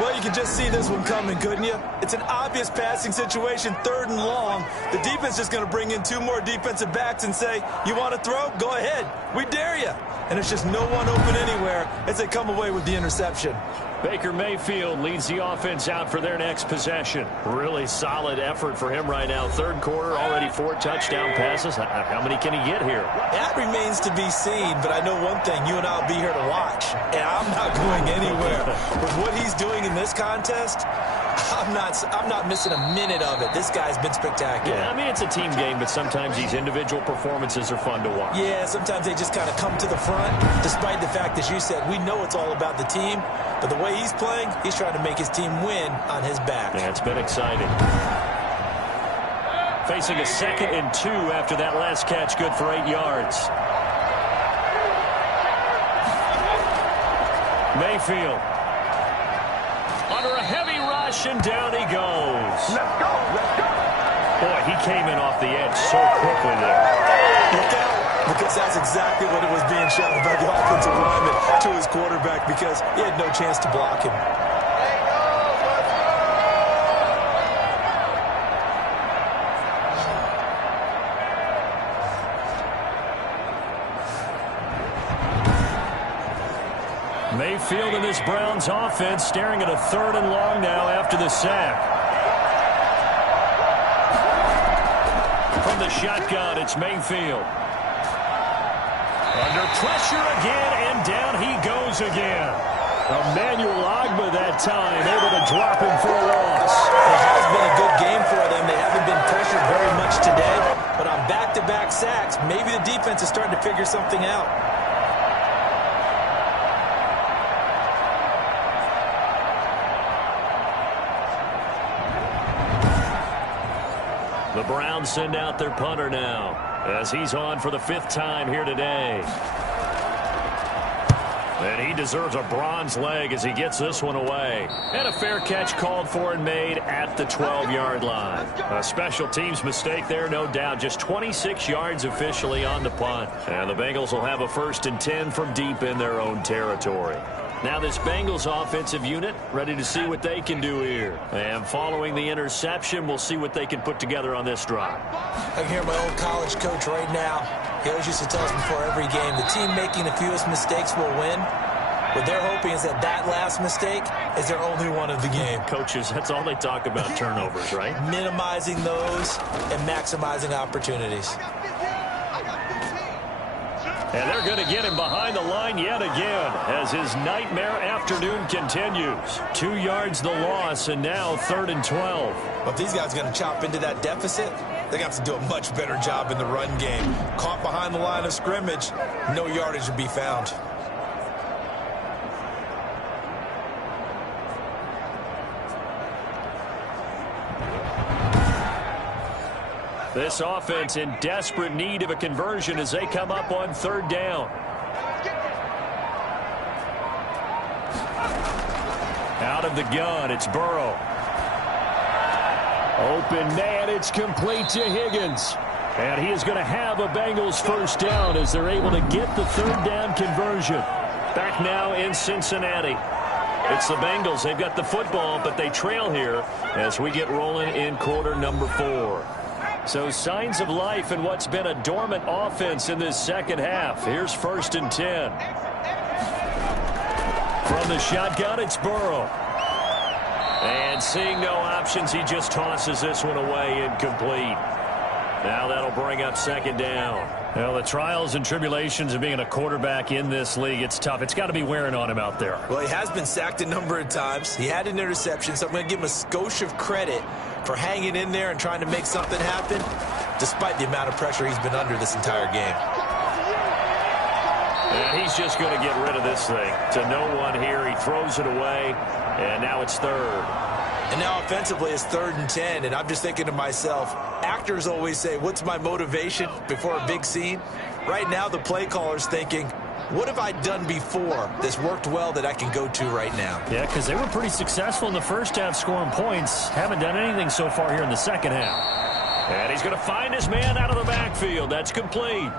Well, you can just see this one coming, couldn't you? It's an obvious passing situation, 3rd and long. The defense is going to bring in 2 more defensive backs and say, you want to throw? Go ahead. We dare you. And it's just no one open anywhere as they come away with the interception. Baker Mayfield leads the offense out for their next possession. Really solid effort for him right now. 3rd quarter, already 4 touchdown passes. How many can he get here? That remains to be seen, but I know one thing. You and I will be here to watch, and I'm not going anywhere. With what he's doing in this contest, I'm not missing a minute of it. This guy's been spectacular. Yeah, I mean, it's a team game, but sometimes these individual performances are fun to watch. Yeah, sometimes they just kind of come to the front, despite the fact, as you said, we know it's all about the team. But the way he's playing, he's trying to make his team win on his back. Yeah, it's been exciting. Facing a 2nd and 2 after that last catch, good for 8 yards. Mayfield. Under a heavy rush, and down he goes. Let's go, let's go. Boy, he came in off the edge so quickly there. Look out, because that's exactly what it was being shouted by the offensive lineman to his quarterback because he had no chance to block him. Mayfield and this Browns offense staring at a 3rd and long now after the sack. From the shotgun, it's Mayfield. Under pressure again, and down he goes again. Emmanuel Ogbah that time, able to drop him for a loss. It has been a good game for them. They haven't been pressured very much today, but on back-to-back sacks, maybe the defense is starting to figure something out. The Browns send out their punter now as he's on for the 5th time here today. And he deserves a bronze leg as he gets this one away. And a fair catch called for and made at the 12-yard line. A special teams mistake there, no doubt. Just 26 yards officially on the punt. And the Bengals will have a 1st and 10 from deep in their own territory. Now this Bengals offensive unit ready to see what they can do here. And following the interception, we'll see what they can put together on this drive. I can hear my old college coach right now. He always used to tell us before every game, the team making the fewest mistakes will win. What they're hoping is that that last mistake is their only one of the game. Coaches, that's all they talk about, turnovers, right? Minimizing those and maximizing opportunities. And they're going to get him behind the line yet again as his nightmare afternoon continues. 2 yards the loss, and now 3rd and 12. Well, if these guys are going to chop into that deficit, they're going to have to do a much better job in the run game. Caught behind the line of scrimmage, no yardage to be found. This offense in desperate need of a conversion as they come up on 3rd down. Out of the gun, it's Burrow. Open man, it's complete to Higgins. And he is going to have a Bengals 1st down as they're able to get the 3rd down conversion. Back now in Cincinnati. It's the Bengals. They've got the football, but they trail here as we get rolling in quarter number 4. So signs of life in what's been a dormant offense in this second half. Here's 1st and 10. From the shotgun, it's Burrow. And seeing no options, he just tosses this one away incomplete. Now that'll bring up 2nd down. Well, the trials and tribulations of being a quarterback in this league, it's tough. It's got to be wearing on him out there. Well, he has been sacked a number of times. He had an interception, so I'm going to give him a skosh of credit for hanging in there and trying to make something happen, despite the amount of pressure he's been under this entire game. And he's just going to get rid of this thing to no one here. He throws it away, and now it's 3rd. And now offensively it's 3rd and 10, and I'm just thinking to myself, actors always say, what's my motivation before a big scene? Right now the play caller's thinking, what have I done before that's worked well that I can go to right now? Yeah, because they were pretty successful in the first half scoring points. Haven't done anything so far here in the second half. And he's going to find his man out of the backfield. That's complete.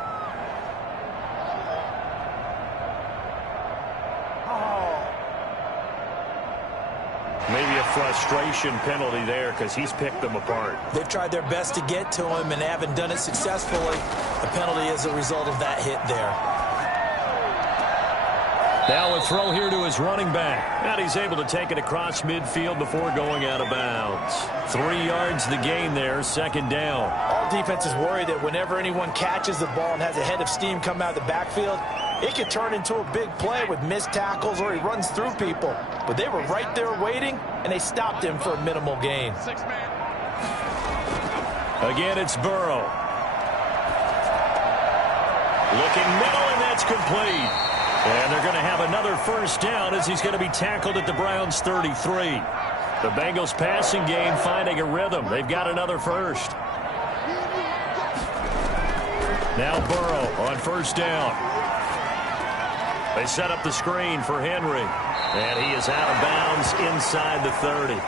Maybe a frustration penalty there because he's picked them apart. They've tried their best to get to him and haven't done it successfully. The penalty is a result of that hit there. Now a throw here to his running back. And he's able to take it across midfield before going out of bounds. 3 yards the gain there, 2nd down. All defenses worry that whenever anyone catches the ball and has a head of steam come out of the backfield, it could turn into a big play with missed tackles or he runs through people. But they were right there waiting, and they stopped him for a minimal gain. Again, it's Burrow. Looking middle, and that's complete. And they're going to have another 1st down as he's going to be tackled at the Browns' 33. The Bengals passing game finding a rhythm. They've got another 1st. Now Burrow on 1st down. They set up the screen for Henry. And he is out of bounds inside the 30.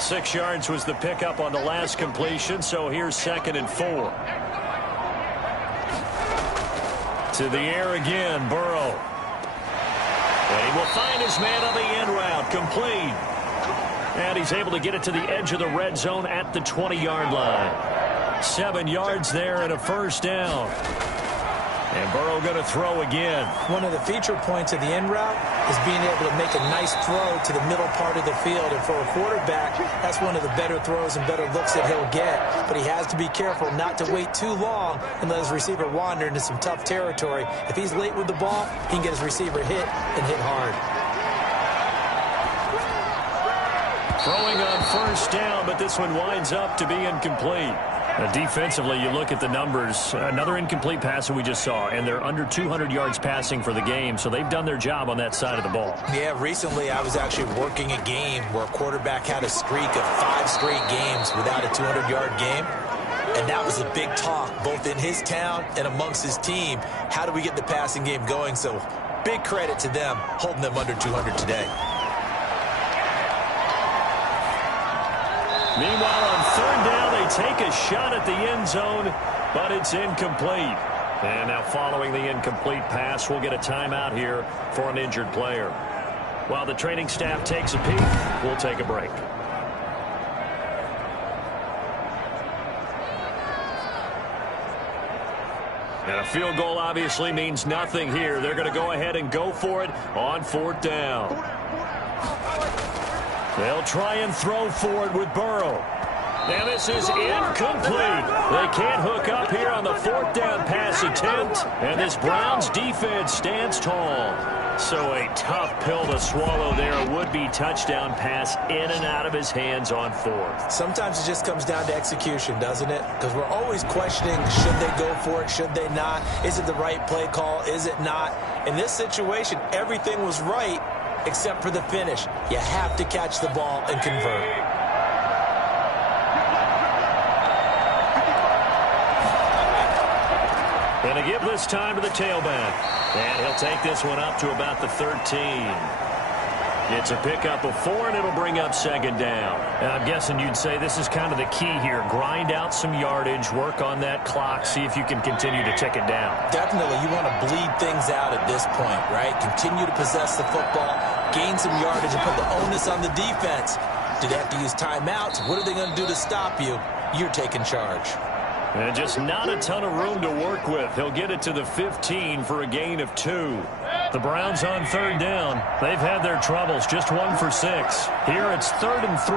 6 yards was the pickup on the last completion, so here's 2nd and 4. To the air again, Burrow. And he will find his man on the end route, complete. And he's able to get it to the edge of the red zone at the 20-yard line. 7 yards there and a 1st down. And Burrow going to throw again. One of the feature points of the end route is being able to make a nice throw to the middle part of the field. And for a quarterback, that's one of the better throws and better looks that he'll get. But he has to be careful not to wait too long and let his receiver wander into some tough territory. If he's late with the ball, he can get his receiver hit and hit hard. Throwing on 1st down, but this one winds up to be incomplete. Defensively, you look at the numbers. Another incomplete pass that we just saw, and they're under 200 yards passing for the game, so they've done their job on that side of the ball. Yeah, recently I was actually working a game where a quarterback had a streak of 5 straight games without a 200-yard game, and that was a big talk, both in his town and amongst his team. How do we get the passing game going? So big credit to them holding them under 200 today. Meanwhile, on 3rd down, they take a shot at the end zone, but it's incomplete. And now following the incomplete pass, we'll get a timeout here for an injured player. While the training staff takes a peek, we'll take a break. And a field goal obviously means nothing here. They're going to go ahead and go for it on 4th down. They'll try and throw for it with Burrow. And this is incomplete. They can't hook up here on the 4th down pass attempt. And this Browns defense stands tall. So a tough pill to swallow there. A would-be touchdown pass in and out of his hands on 4th. Sometimes it just comes down to execution, doesn't it? Because we're always questioning, should they go for it, should they not? Is it the right play call, is it not? In this situation, everything was right except for the finish. You have to catch the ball and convert. Going to give this time to the tailback. And he'll take this one up to about the 13. It's a pickup of 4, and it'll bring up 2nd down. And I'm guessing you'd say this is kind of the key here. Grind out some yardage, work on that clock, see if you can continue to tick it down. Definitely, you want to bleed things out at this point, right? Continue to possess the football, gain some yardage, and put the onus on the defense. Do they have to use timeouts? What are they going to do to stop you? You're taking charge. And just not a ton of room to work with. He'll get it to the 15 for a gain of 2. The Browns on 3rd down. They've had their troubles, just 1 for 6. Here it's 3rd and 3.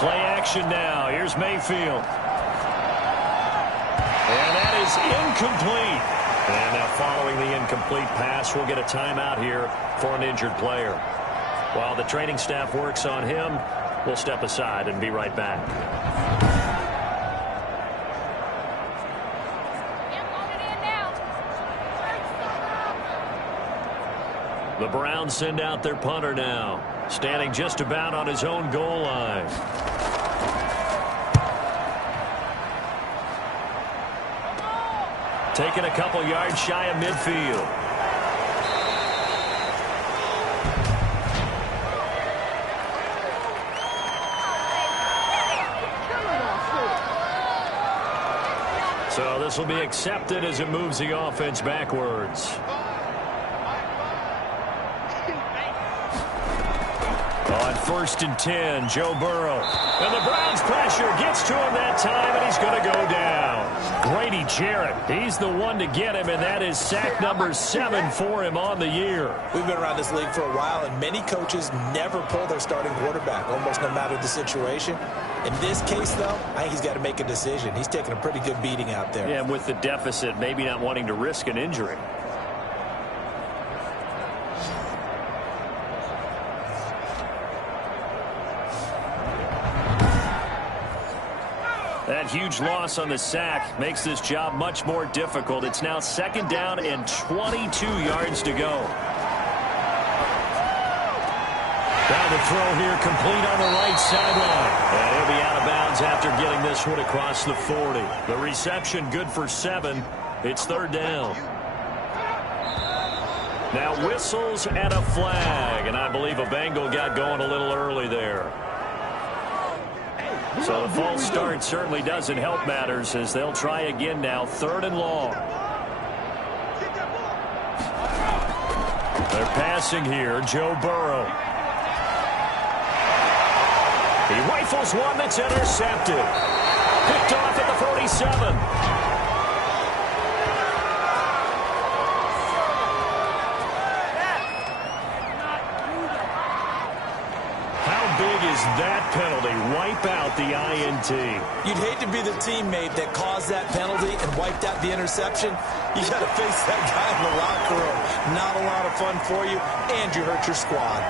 Play action now. Here's Mayfield. And that is incomplete. And now following the incomplete pass, we'll get a timeout here for an injured player. While the training staff works on him, we'll step aside and be right back. The Browns send out their punter now, standing just about on his own goal line. Taking a couple yards shy of midfield. So this will be accepted as it moves the offense backwards. On 1st and 10, Joe Burrow. And the Browns pressure gets to him that time, and he's going to go down. Grady Jarrett, he's the one to get him, and that is sack number 7 for him on the year. We've been around this league for a while, and many coaches never pull their starting quarterback, almost no matter the situation. In this case, though, I think he's got to make a decision. He's taking a pretty good beating out there. Yeah, and with the deficit, maybe not wanting to risk an injury. That huge loss on the sack makes this job much more difficult. It's now 2nd down and 22 yards to go. Down to throw here, complete on the right sideline. And he'll be out of bounds after getting this one across the 40. The reception good for 7. It's 3rd down. Now whistles and a flag. And I believe a Bengal got going a little early there. So the false start certainly doesn't help matters as they'll try again now. 3rd and long. They're passing here. Joe Burrow. He rifles one that's intercepted. Picked off at the 47. That penalty wipe out the INT. You'd hate to be the teammate that caused that penalty and wiped out the interception. You got to face that guy in the locker room. Not a lot of fun for you, and you hurt your squad.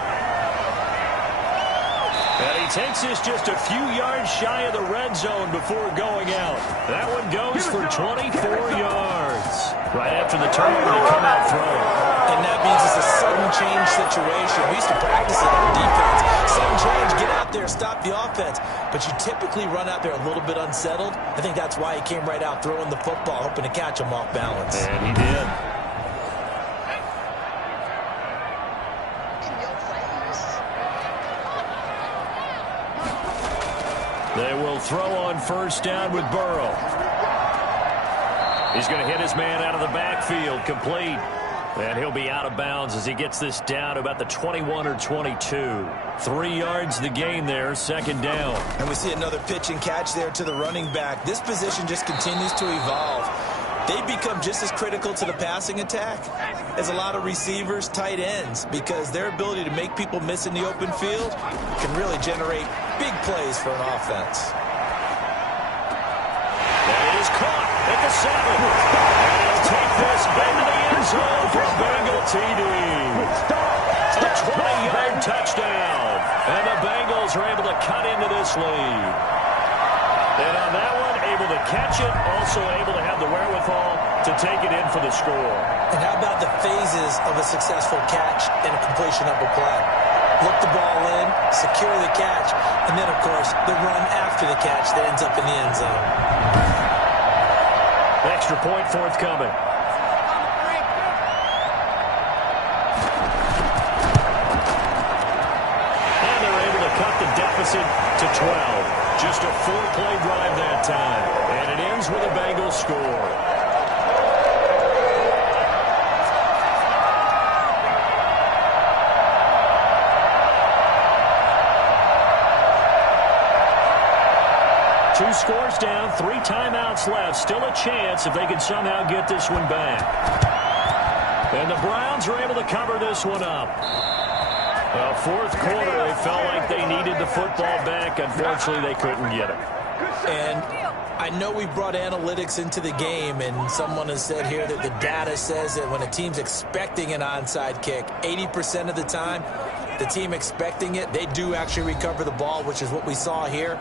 And he takes this just a few yards shy of the red zone before going out. That one goes for 24 yards. Right after the turnover, they come out throwing. And that means it's a sudden change situation. We used to practice it on defense. Sudden change, get out there, stop the offense. But you typically run out there a little bit unsettled. I think that's why he came right out throwing the football, hoping to catch him off balance. And he did. They will throw on 1st down with Burrow. He's going to hit his man out of the backfield, complete. And he'll be out of bounds as he gets this down to about the 21 or 22. 3 yards the gain there, second down. And we see another pitch and catch there to the running back. This position just continues to evolve. They become just as critical to the passing attack as a lot of receivers, tight ends, because their ability to make people miss in the open field can really generate big plays for an offense. That is caught at the 7. And he'll take this into the end zone for a Bengal TD. A 20-yard touchdown. And the Bengals are able to cut into this lead. And on that one, able to catch it, also able to have the wherewithal to take it in for the score. And how about the phases of a successful catch and a completion of a play? Look the ball in, secure the catch, and then, of course, the run after the catch that ends up in the end zone. Extra point forthcoming. And they're able to cut the deficit to 12. Just a 4-play drive that time. And it ends with a Bengals score. Two scores down, 3 timeouts left. Still a chance if they can somehow get this one back. And the Browns are able to cover this one up. Well, fourth quarter, they felt like they needed the football back. Unfortunately, they couldn't get it. And I know we brought analytics into the game, and someone has said here that the data says that when a team's expecting an onside kick, 80% of the time, the team expecting it, they do actually recover the ball, which is what we saw here.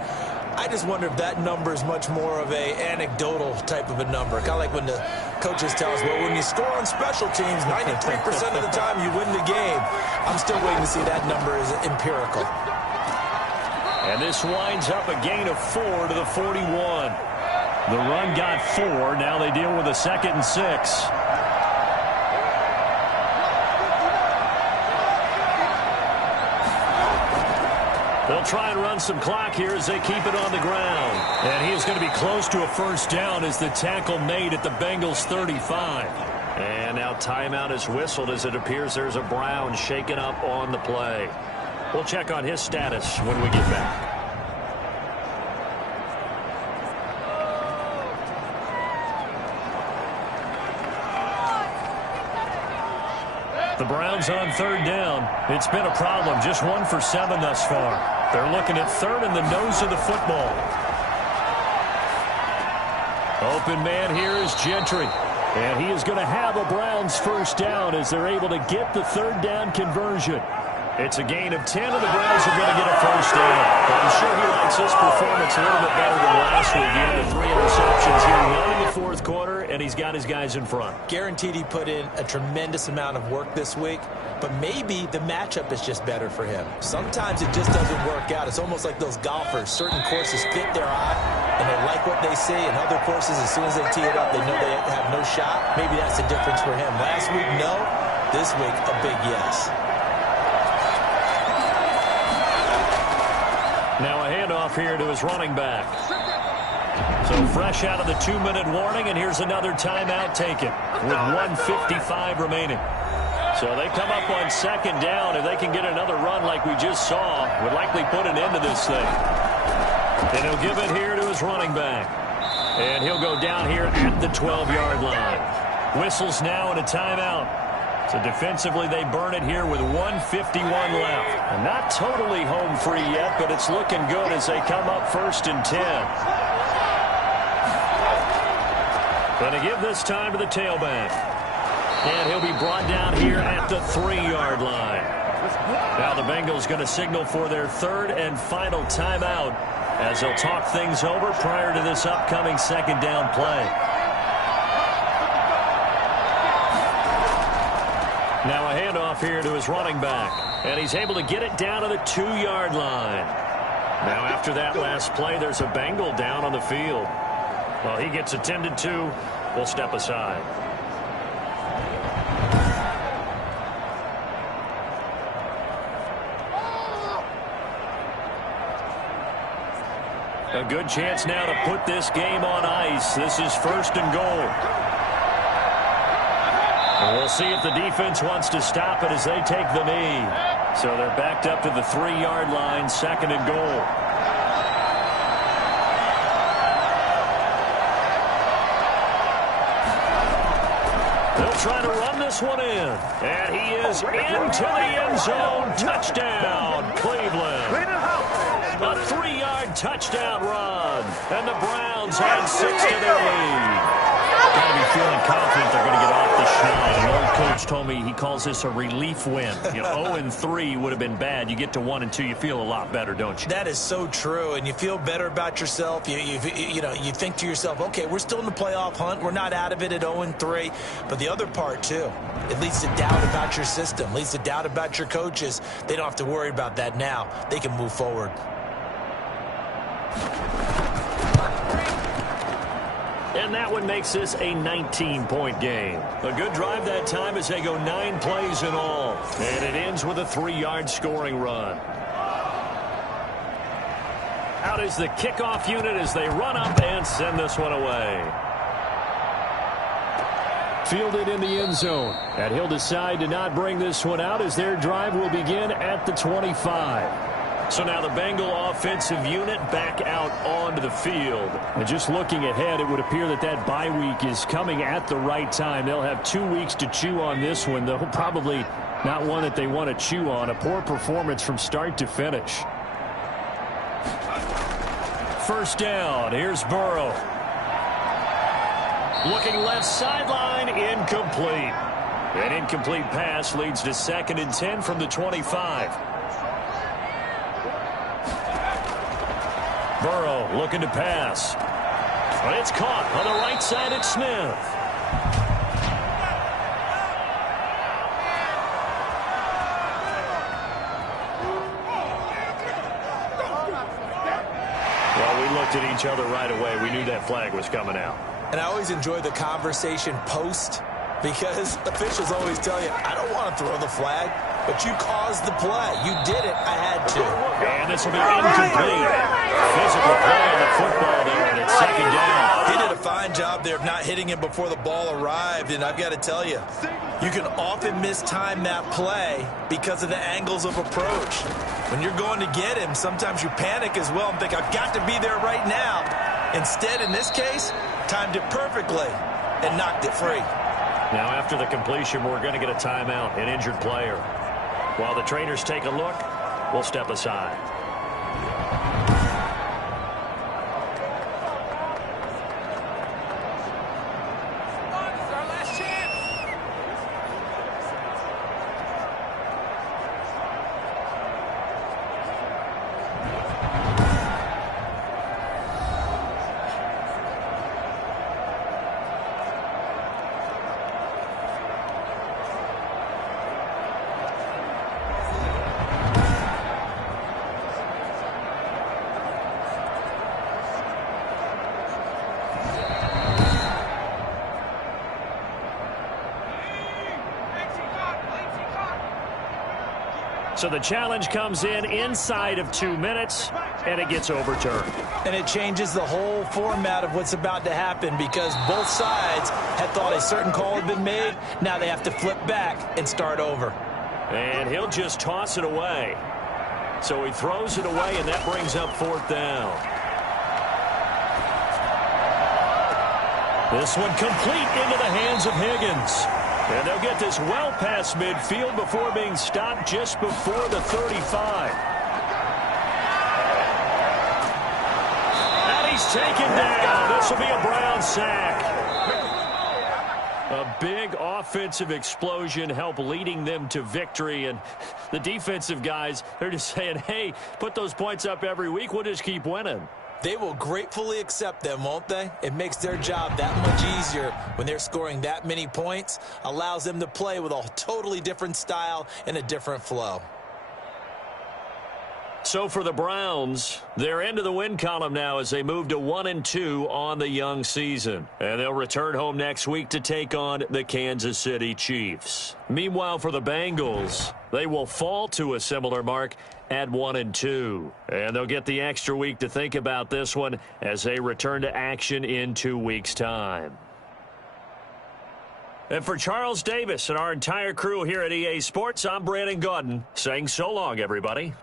I just wonder if that number is much more of a anecdotal type of a number. Kind of like when the coaches tell us, well, when you score on special teams, 93% of the time you win the game. I'm still waiting to see that number is empirical. And this winds up a gain of 4 to the 41. The run got 4. Now they deal with a 2nd and 6. They'll try and run some clock here as they keep it on the ground. And he is going to be close to a first down as the tackle made at the Bengals 35. And now timeout is whistled as it appears there's a Brown shaken up on the play. We'll check on his status when we get back. The Browns on 3rd down. It's been a problem. Just 1 for 7 thus far. They're looking at 3rd and the nose of the football. Open man here is Gentry. And he is going to have a Browns first down as they're able to get the 3rd down conversion. It's a gain of 10, and the Browns are going to get a first down. But I'm sure he likes this performance a little bit better than last week. He had the 3 interceptions here, 1 in the 4th quarter, and he's got his guys in front. Guaranteed he put in a tremendous amount of work this week, but maybe the matchup is just better for him. Sometimes it just doesn't work out. It's almost like those golfers. Certain courses fit their eye, and they like what they see, and other courses, as soon as they tee it up, they know they have no shot. Maybe that's the difference for him. Last week, no. This week, a big yes. Now a handoff here to his running back. So fresh out of the 2-minute warning, and here's another timeout taken with 1:55 remaining. So they come up on 2nd down. If they can get another run like we just saw, would likely put an end to this thing. And he'll give it here to his running back. And he'll go down here at the 12-yard line. Whistles now and a timeout. So defensively, they burn it here with 1:51 left. And not totally home free yet, but it's looking good as they come up 1st and 10. Going to give this time to the tailback. And he'll be brought down here at the 3-yard line. Now the Bengals going to signal for their 3rd and final timeout as they'll talk things over prior to this upcoming 2nd down play. Now a handoff here to his running back. And he's able to get it down to the 2-yard line. Now after that last play, there's a Bengal down on the field. Well, he gets attended to. We'll step aside. A good chance now to put this game on ice. This is 1st and goal. We'll see if the defense wants to stop it as they take the knee. So they're backed up to the 3-yard line, 2nd and goal. They'll try to run this one in. And he is into the end zone. Touchdown, Cleveland. A 3-yard touchdown run. And the Browns add 6 to their lead. Got to be feeling confident they're going to get off the schneid. An old coach told me he calls this a relief win. 0-3 would have been bad. You get to 1-2, you feel a lot better, don't you? That is so true, and you feel better about yourself. You think to yourself, okay, we're still in the playoff hunt. We're not out of it at 0-3. But the other part, too, it leads to doubt about your system, leads to doubt about your coaches. They don't have to worry about that now. They can move forward. And that one makes this a 19-point game. A good drive that time as they go 9 plays in all. And it ends with a 3-yard scoring run. Out is the kickoff unit as they run up and send this one away. Fielded in the end zone. And he'll decide to not bring this one out as their drive will begin at the 25. So now the Bengal offensive unit back out onto the field. And just looking ahead, it would appear that that bye week is coming at the right time. They'll have 2 weeks to chew on this one, though probably not one that they want to chew on. A poor performance from start to finish. First down. Here's Burrow. Looking left sideline, incomplete. An incomplete pass leads to 2nd and 10 from the 25. Burrow looking to pass. But it's caught on the right side at Smith. Well, we looked at each other right away. We knew that flag was coming out. And I always enjoy the conversation post because officials always tell you, I don't want to throw the flag, but you caused the play. You did it. I had to. And this will be incomplete. Physical play on the football there, and it's 2nd down. He did a fine job there of not hitting him before the ball arrived, and I've got to tell you, you can often mistime that play because of the angles of approach. When you're going to get him, sometimes you panic as well and think, I've got to be there right now. Instead, in this case, timed it perfectly and knocked it free. Now, after the completion, we're going to get a timeout, an injured player. While the trainers take a look, we'll step aside. So the challenge comes in inside of 2 minutes, and it gets overturned. And it changes the whole format of what's about to happen because both sides had thought a certain call had been made. Now they have to flip back and start over. And he'll just toss it away. So he throws it away, and that brings up 4th down. This one complete into the hands of Higgins. And they'll get this well past midfield before being stopped just before the 35. And he's taken down. This will be a Brown sack. A big offensive explosion helped leading them to victory. And the defensive guys, they're just saying, hey, put those points up every week. We'll just keep winning. They will gratefully accept them, won't they? It makes their job that much easier when they're scoring that many points. Allows them to play with a totally different style and a different flow. So for the Browns, they're into the win column now as they move to 1-2 on the young season. And they'll return home next week to take on the Kansas City Chiefs. Meanwhile, for the Bengals, they will fall to a similar mark at 1-2. And they'll get the extra week to think about this one as they return to action in 2 weeks' time. And for Charles Davis and our entire crew here at EA Sports, I'm Brandon Gaudin saying so long, everybody.